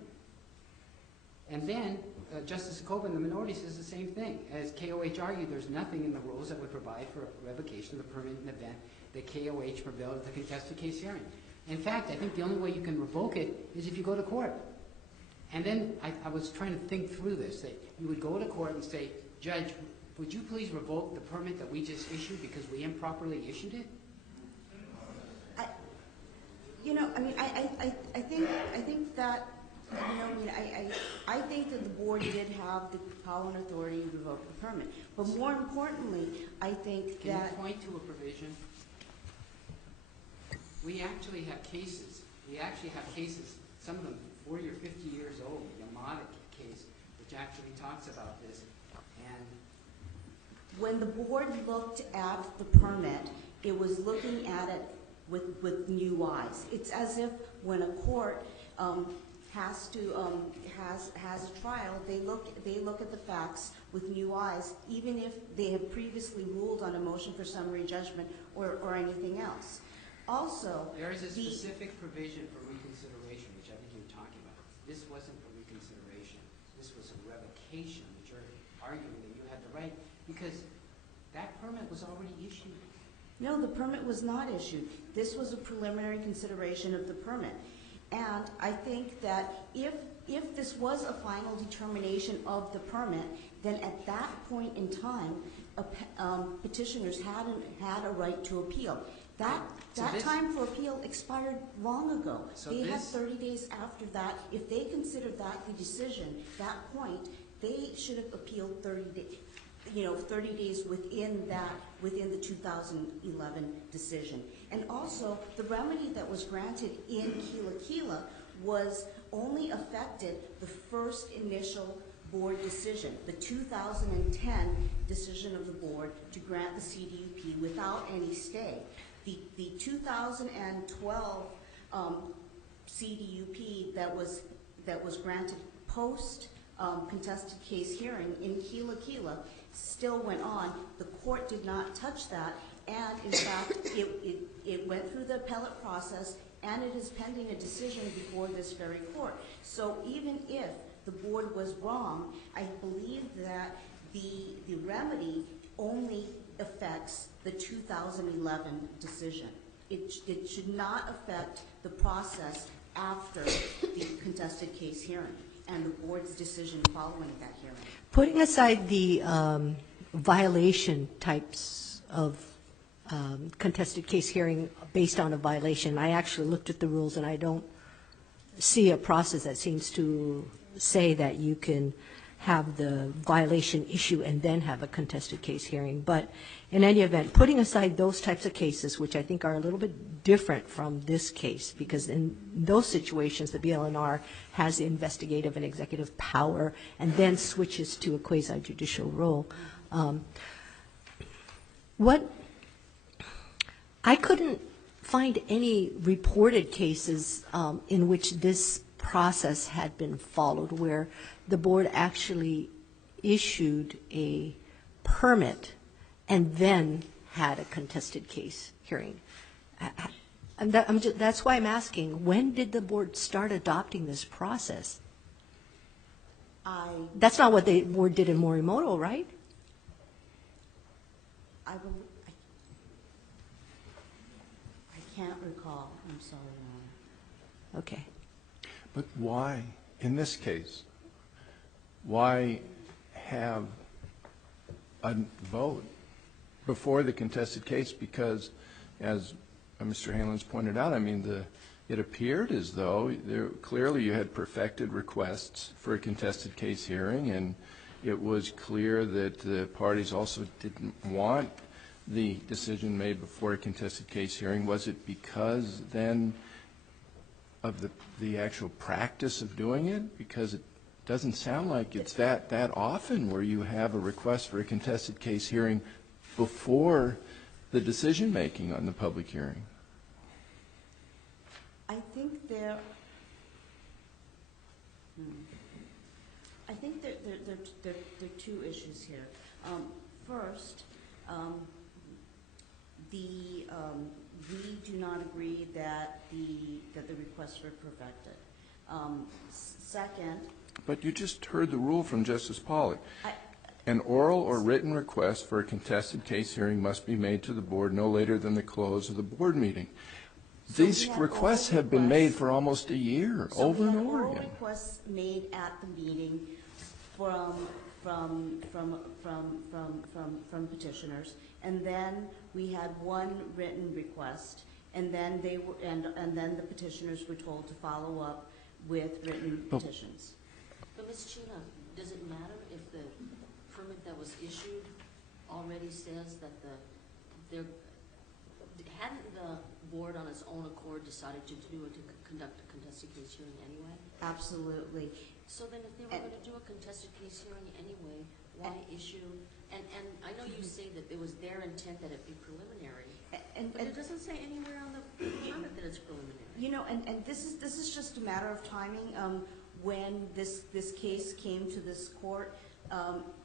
And then Justice Koba in the minority says the same thing. As KOH argued, there's nothing in the rules that would provide for revocation of the permit in the event that KOH prevailed at the contested case hearing. In fact, I think the only way you can revoke it is if you go to court. And then I was trying to think through this, that you would go to court and say, Judge, would you please revoke the permit that we just issued because we improperly issued it? I think that the board did have the power and authority to revoke the permit. But more importantly, I think Can that. you point to a provision? We actually have cases. Some of them 40 or 50 years old, the Yamada case, which actually talks about this. And when the board looked at the permit, it was looking at it with new eyes. It's as if when a court has a trial, they look at the facts with new eyes, even if they have previously ruled on a motion for summary judgment or anything else. Also, there is a specific provision for reconsideration, which I think you're talking about. This wasn't for reconsideration. This was a revocation that you're arguing that you had the right, because that permit was already issued. No, the permit was not issued. This was a preliminary consideration of the permit. And I think that if this was a final determination of the permit, then at that point in time, petitioners had a right to appeal. That time for appeal expired long ago. So they had 30 days after that. If they considered that the decision, that point, they should have appealed 30 days. 30 days within the 2011 decision. And also, the remedy that was granted in Kila was only affected the first initial board decision, the 2010 decision of the board to grant the CDUP without any stay. The 2012 CDUP that was granted post contested case hearing in Kila still went on. The court did not touch that, and in fact, it went through the appellate process, and it is pending a decision before this very court. So even if the board was wrong, I believe that the remedy only affects the 2011 decision. It should not affect the process after the contested case hearing and the board's decision following that hearing. Putting aside the violation types of contested case hearing based on a violation, I actually looked at the rules and I don't see a process that seems to say that you can have the violation issue and then have a contested case hearing. But in any event, putting aside those types of cases, which I think are a little bit different from this case, because in those situations, the BLNR has the investigative and executive power and then switches to a quasi-judicial role. I couldn't find any reported cases in which this process had been followed, where the board actually issued a permit and then had a contested case hearing. And that's why I'm asking, when did the board start adopting this process? That's not what the board did in Morimoto, right? I can't recall. I'm sorry, Your Honor. Okay. But why, in this case, why have a vote before the contested case? Because, as Mr. Hanlon's pointed out, I mean, it appeared as though clearly you had perfected requests for a contested case hearing, and it was clear that the parties also didn't want the decision made before a contested case hearing. Was it because then of the actual practice of doing it? Because it doesn't sound like it's that often where you have a request for a contested case hearing before the decision making on the public hearing. I think there are two issues here. First, we do not agree that the requests were perfected. Second, but you just heard the rule from Justice Pollack. An oral or written request for a contested case hearing must be made to the board no later than the close of the board meeting. These requests have been made for almost a year, over and over again. So we had oral requests made at the meeting from petitioners, and then we had one written request, and then then the petitioners were told to follow up with written petitions. But Ms. China, does it matter if the permit that was issued already says that hadn't the board on its own accord decided to conduct a contested case hearing anyway? Absolutely. So then if they were going to do a contested case hearing anyway, why issue? And I know you say that it was their intent that it be preliminary, but it doesn't say anywhere on the permit that it's preliminary. You know, and this is just a matter of timing. When this case came to this court,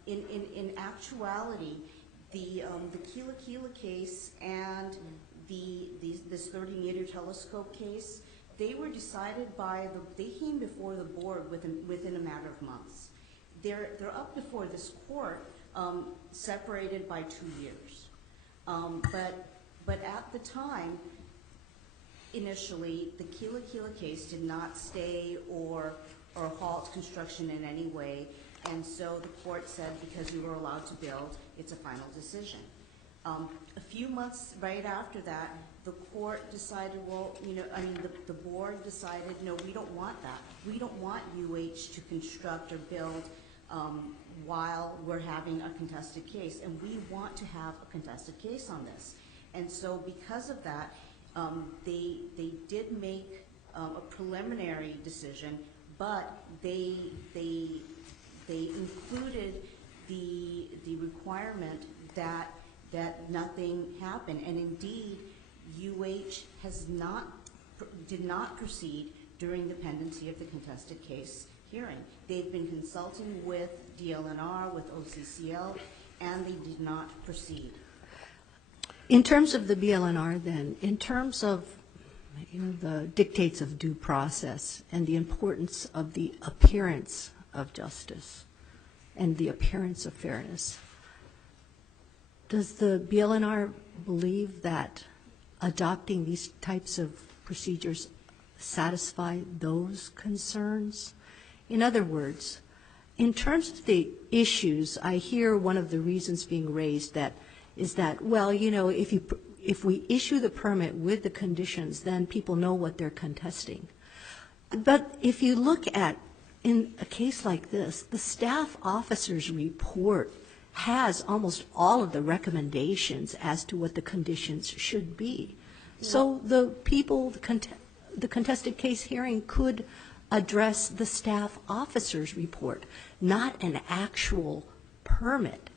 in actuality, the Kila case and this 30-meter telescope case, they were decided they came before the board within a matter of months. They're up before this court, separated by 2 years. But at the time, initially, the Kila case did not stay or halt construction in any way, and so the court said because we were allowed to build, it's a final decision. A few months right after that, the court decided, the board decided, no, we don't want that. We don't want UH to construct or build while we're having a contested case, and we want to have a contested case on this. And so because of that, they did make a preliminary decision, but they included the requirement that nothing happen. And indeed, UH did not proceed during the pendency of the contested case hearing. They've been consulting with DLNR, with OCCL, and they did not proceed. In terms of the BLNR then, in terms of the dictates of due process and the importance of the appearance of justice and the appearance of fairness, does the BLNR believe that adopting these types of procedures satisfy those concerns? In other words, in terms of the issues, I hear one of the reasons being raised is that, well, if we issue the permit with the conditions, then people know what they're contesting. But if you look at, in a case like this, the staff officer's report has almost all of the recommendations as to what the conditions should be. So the people, the contested case hearing could address the staff officer's report, not an actual permit.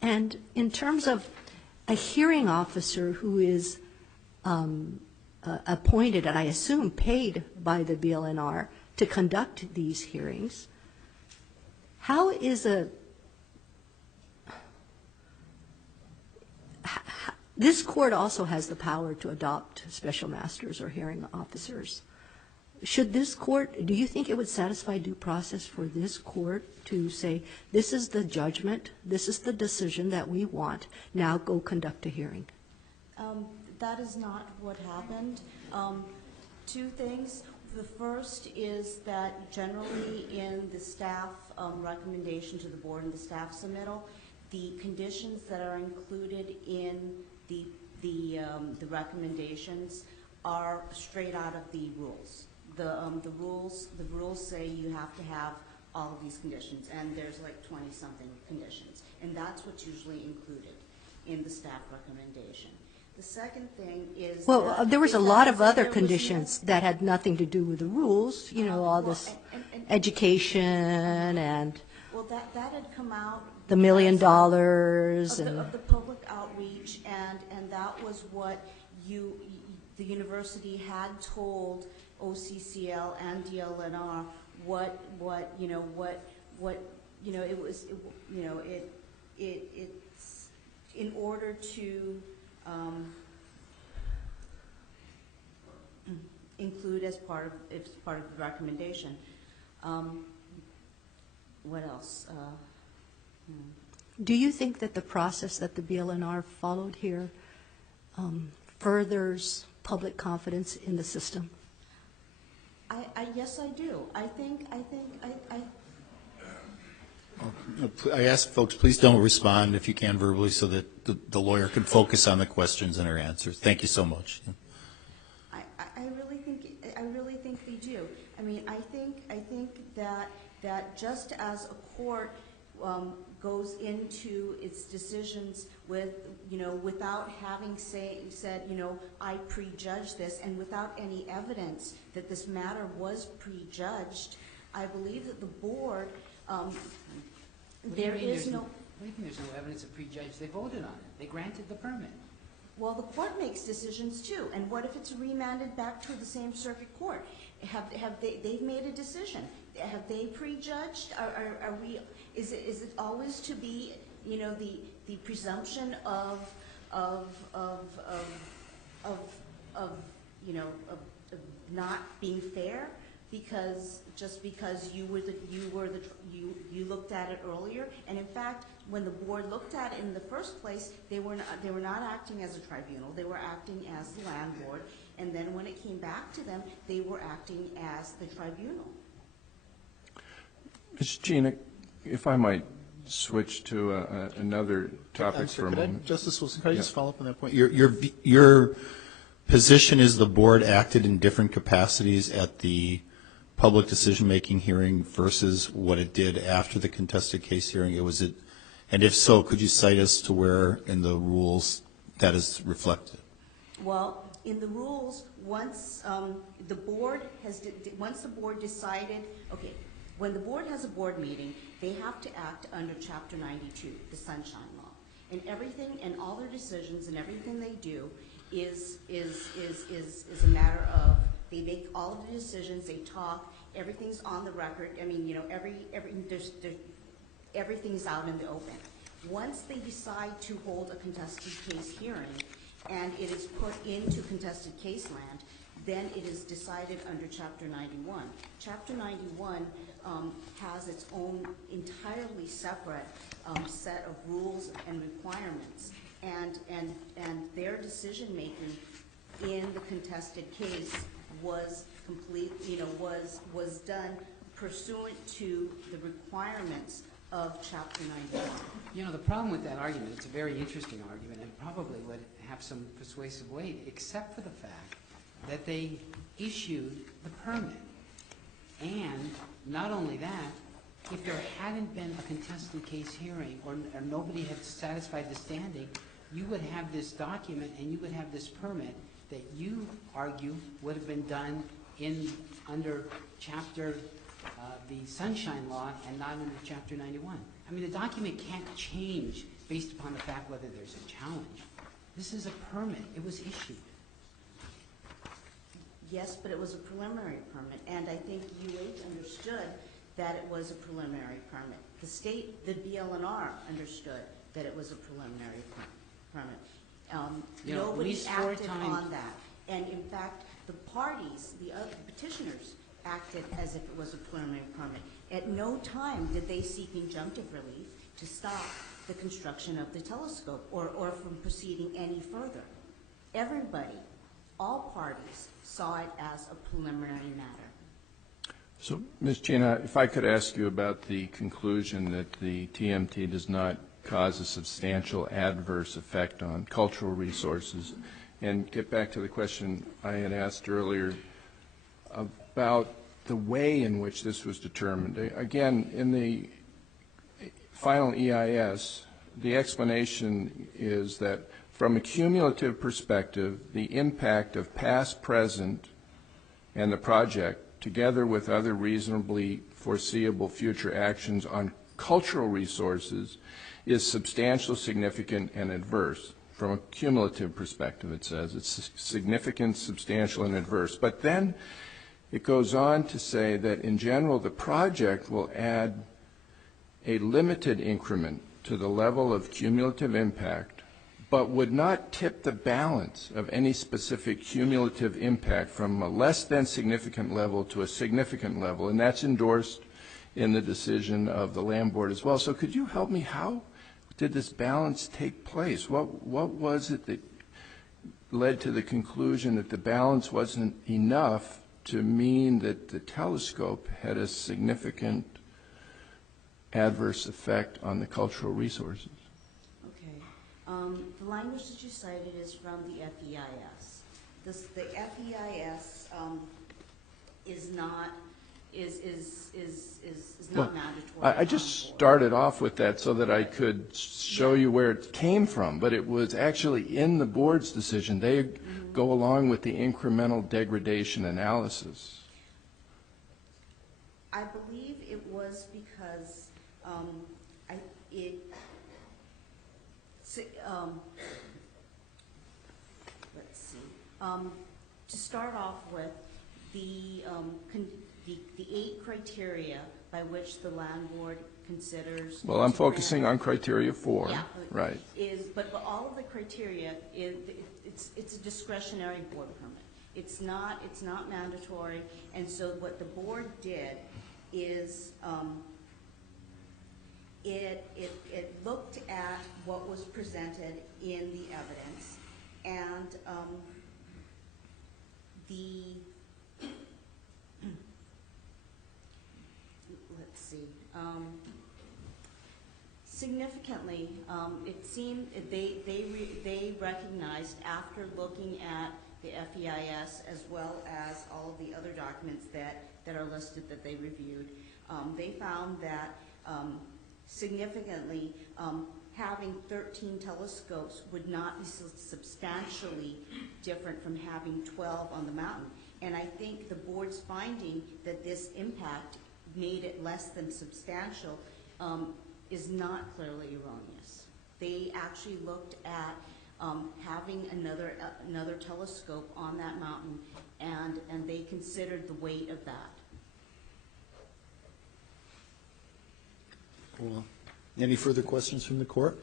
And in terms of a hearing officer who is appointed, and I assume paid by the BLNR to conduct these hearings, how is this court also has the power to adopt special masters or hearing officers. Should this court, do you think it would satisfy due process for this court to say, this is the judgment, this is the decision that we want, now go conduct a hearing? That is not what happened. Two things. The first is that generally in the staff recommendation to the board and the staff submittal, the conditions that are included in the recommendations are straight out of the rules. The rules say you have to have all of these conditions, and there's like 20-something conditions, and that's what's usually included in the staff recommendation. The second thing is there was a lot of other conditions that had nothing to do with the rules, all this education and well, that had come out the $1 million of the public outreach, and that was what the university had told OCCL and DLNR it's in order to include as part of the recommendation. What else? Do you think that the process that the BLNR followed here furthers public confidence in the system? Yes, I do. I ask folks, please don't respond if you can verbally so that the lawyer can focus on the questions and her answers. Thank you so much. I really think they do. I mean, I think that just as a court goes into its decisions without having said, I prejudge this, and without any evidence that this matter was prejudged, I believe that the board, there is no... What do you mean there's no evidence of prejudge? They voted on it. They granted the permit. Well, the court makes decisions too, and what if it's remanded back to the same circuit court? They've made a decision. Have they prejudged? Is it always to be, the presumption of not being fair just because you looked at it earlier? And in fact, when the board looked at it in the first place, they were not acting as a tribunal. They were acting as the landlord. And then when it came back to them, they were acting as the tribunal. Ms. Gina, if I might switch to another topic for a moment. Justice Wilson, can I just follow up on that point? Your position is the board acted in different capacities at the public decision-making hearing versus what it did after the contested case hearing? And if so, could you cite us to where in the rules that is reflected? Well, in the rules, once the board decided, okay, when the board has a board meeting, they have to act under Chapter 92, the Sunshine Law. And everything, and all their decisions and everything they do is a matter of, they make all of the decisions, they talk, everything's on the record. I mean, you know, everything's out in the open. Once they decide to hold a contested case hearing, and it is put into contested case land, then it is decided under Chapter 91. Chapter 91 has its own entirely separate set of rules and requirements, and their decision making in the contested case was complete, you know, was done pursuant to the requirements of Chapter 91. You know, the problem with that argument, it's a very interesting argument and probably would have some persuasive weight, except for the fact that they issued the permit. And not only that, if there hadn't been a contested case hearing or nobody had satisfied the standing, you would have this document and you would have this permit that you argue would have been done under Chapter the Sunshine Law and not under Chapter 91. I mean, the document can't change based upon the fact whether there's a challenge. This is a permit. It was issued. Yes, but it was a preliminary permit, and I think UH understood that it was a preliminary permit. The state, the BLNR, understood that it was a preliminary permit. You know, Nobody at least 4 acted times on that. And in fact, the parties, the other petitioners, acted as if it was a preliminary permit. At no time did they seek injunctive relief to stop the construction of the telescope or from proceeding any further. Everybody, all parties, saw it as a preliminary matter. So, Ms. Gina, if I could ask you about the conclusion that the TMT does not cause a substantial adverse effect on cultural resources, and get back to the question I had asked earlier about the way in which this was determined. Again, in the final EIS, the explanation is that from a cumulative perspective, the impact of past, present, and the project, together with other reasonably foreseeable future actions on cultural resources, is substantial, significant, and adverse. From a cumulative perspective, it says. It's significant, substantial, and adverse. But then it goes on to say that, in general, the project will add a limited increment to the level of cumulative impact, but would not tip the balance of any specific cumulative impact from a less than significant level to a significant level. And that's endorsed in the decision of the Land Board as well. So could you help me? How did this balance take place? What was it that led to the conclusion that the balance wasn't enough to mean that the telescope had a significant adverse effect on the cultural resources? Okay. The language that you cited is from the FEIS. The FEIS is not mandatory. I just started off with that so that I could show you where it came from, but it was actually in the board's decision. They go along with the incremental degradation analysis. I believe it was because let's see. To start off with, the 8 criteria by which the Land Board considers. Well, I'm focusing on criteria 4. Yeah, right. But all of the criteria it's a discretionary board permit. It's not mandatory, and so what the board did is it looked at what was presented in the evidence, and let's see. Significantly, it seemed they recognized, after looking at the FEIS as well as all of the other documents, that that are listed that they reviewed. They found that significantly having 13 telescopes would not be substantially different from having 12 on the mountain. And I think the board's finding that this impact made it less than substantial is not clearly erroneous. They actually looked at having another telescope on that mountain, and they considered the weight of that. Well, any further questions from the court?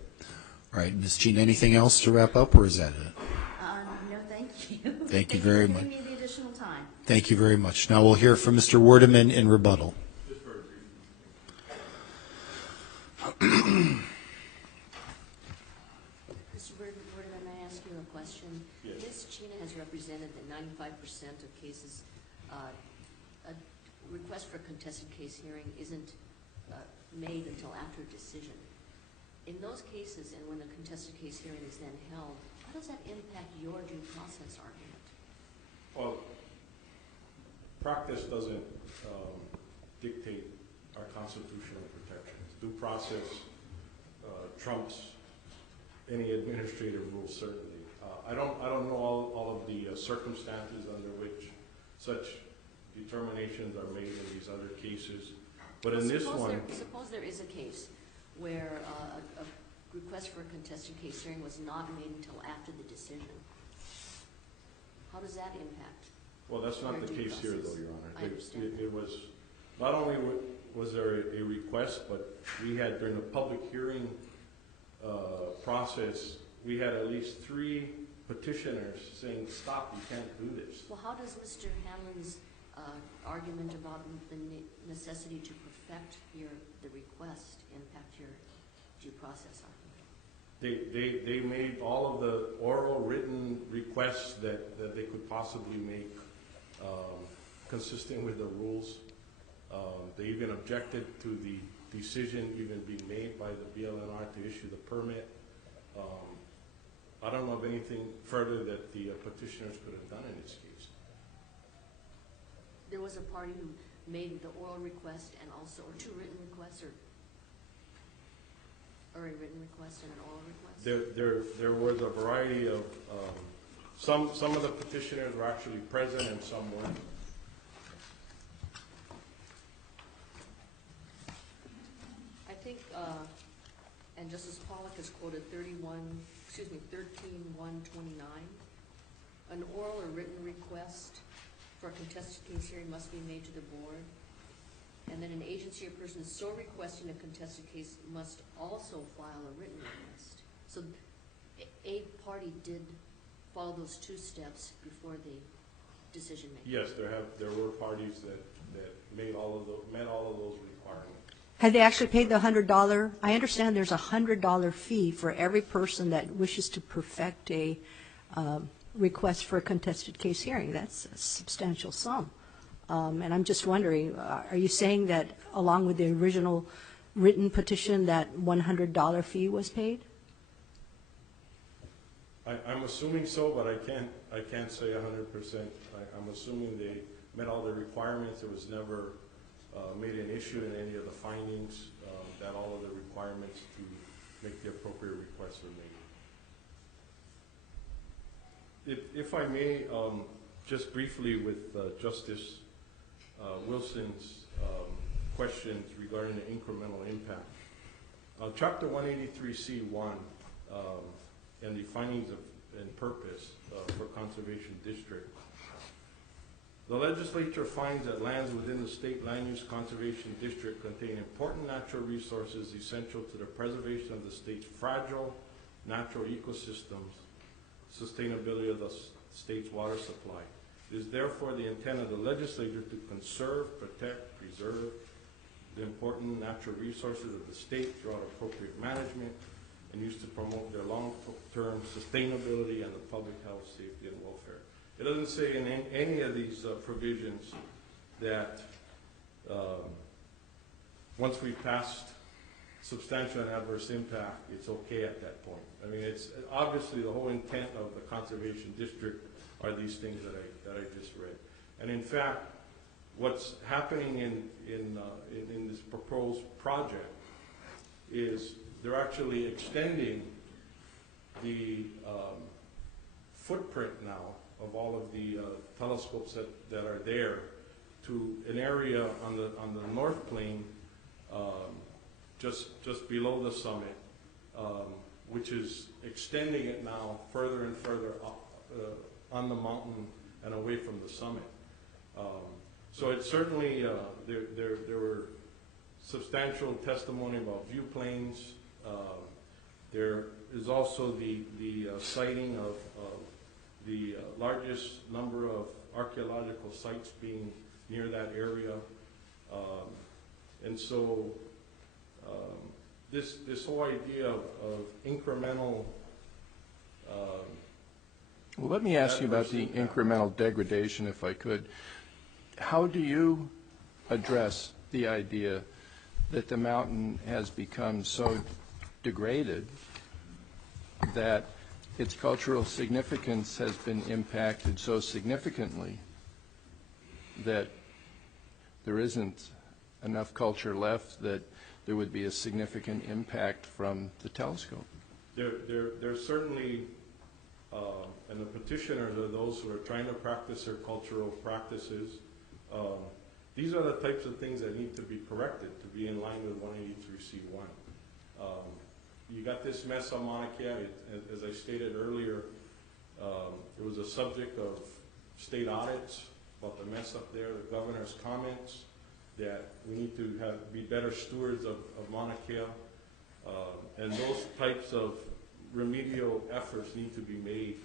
All right, Ms. Jean, anything else to wrap up, or is that it? No, thank you. Thank you very much. Thank you for giving me the additional time. Thank you very much. Now we'll hear from Mr. Werdeman in rebuttal. Mr. Werdeman, may I ask you a question? Yes. Ms. China has represented that 95% of cases, a request for a contested case hearing isn't made until after a decision. In those cases, and when a contested case hearing is then held, how does that impact your due process argument? Well, practice doesn't dictate our constitutional protections. Due process trumps any administrative rule, certainly. I don't know all of the circumstances under which such determinations are made in these other cases, but in this one, suppose there is a case where a request for a contested case hearing was not made until after the decision. How does that impact? well, that's not the case here, though, Your Honor. I understand. It was not only was there a request, but we had during the public hearing process, we had at least 3 petitioners saying, "Stop! You can't do this." Well, how does Mr. Hanlon's argument about the necessity to perfect the request impact your due process argument? They made all of the oral written requests that they could possibly make consistent with the rules. They even objected to the decision even being made by the BLNR to issue the permit. I don't know of anything further that the petitioners could have done in this case. There was a party who made the oral request and also, or 2 written requests, or a written request and an oral request? There was a variety of, some of the petitioners were actually present and some weren't. I think, and Justice Pollack has quoted 13-129. An oral or written request for a contested case hearing must be made to the board. And then an agency or person so requesting a contested case must also file a written request. So a party did follow those 2 steps before the decision making. Yes, there were parties that met all of those requirements. Had they actually paid the $100? I understand there's a $100 fee for every person that wishes to perfect a request for a contested case hearing. That's a substantial sum. And I'm just wondering, are you saying that along with the original written petition that $100 fee was paid? I'm assuming so, but I can't say 100%. I'm assuming they met all the requirements. It was never made an issue in any of the findings that all of the requirements to make the appropriate requests are made. If I may, just briefly with Justice Wilson's questions regarding the incremental impact. Chapter 183C1 and the findings and purpose for Conservation District. The legislature finds that lands within the state land use conservation district contain important natural resources essential to the preservation of the state's fragile natural ecosystems, sustainability of the state's water supply. It is therefore the intent of the legislature to conserve, protect, preserve the important natural resources of the state throughout appropriate management and used to promote their long-term sustainability and the public health, safety, and welfare. It doesn't say in any of these provisions that once we passed substantial and adverse impact, it's okay at that point. I mean, it's obviously the whole intent of the Conservation District are these things that I just read. And in fact, what's happening in this proposed project is they're actually extending the footprint now of all of the telescopes that are there to an area on the north plain, just below the summit, which is extending it now further and further up on the mountain and away from the summit. So it certainly, there were substantial testimony about view planes. There is also the sighting of the largest number of archaeological sites being near that area. And so this whole idea of incremental Well, let me ask you about the incremental degradation, if I could. How do you address the idea that the mountain has become so degraded that its cultural significance has been impacted so significantly that there isn't enough culture left that there would be a significant impact from the telescope? There's certainly, and the petitioners are those who are trying to practice their cultural practices. These are the types of things that need to be corrected to be in line with 183C1. You got this mess on Mauna Kea, as I stated earlier. It was a subject of state audits about the mess up there, the governor's comments that we need to be better stewards of Mauna Kea. And those types of remedial efforts need to be made,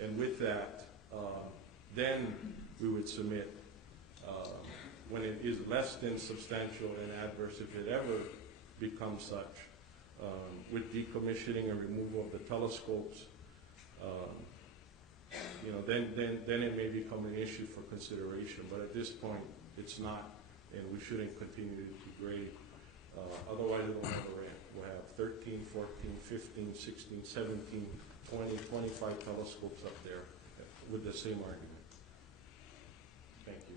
and with that, then we would submit when it is less than substantial and adverse, if it ever becomes such, with decommissioning and removal of the telescopes. Then it may become an issue for consideration, but at this point it's not, and we shouldn't continue to degrade. Otherwise it'll never end. We'll have 13, 14, 15, 16, 17, 20, 25 telescopes up there with the same argument. Thank you.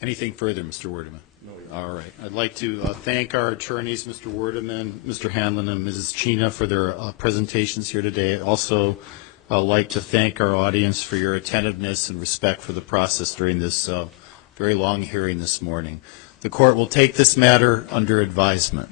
Anything further, Mr. Werdeman? No, All right. I'd like to thank our attorneys, Mr. Werdeman, Mr. Hanlon, and Mrs. China for their presentations here today. Also, I'd like to thank our audience for your attentiveness and respect for the process during this very long hearing this morning. The court will take this matter under advisement.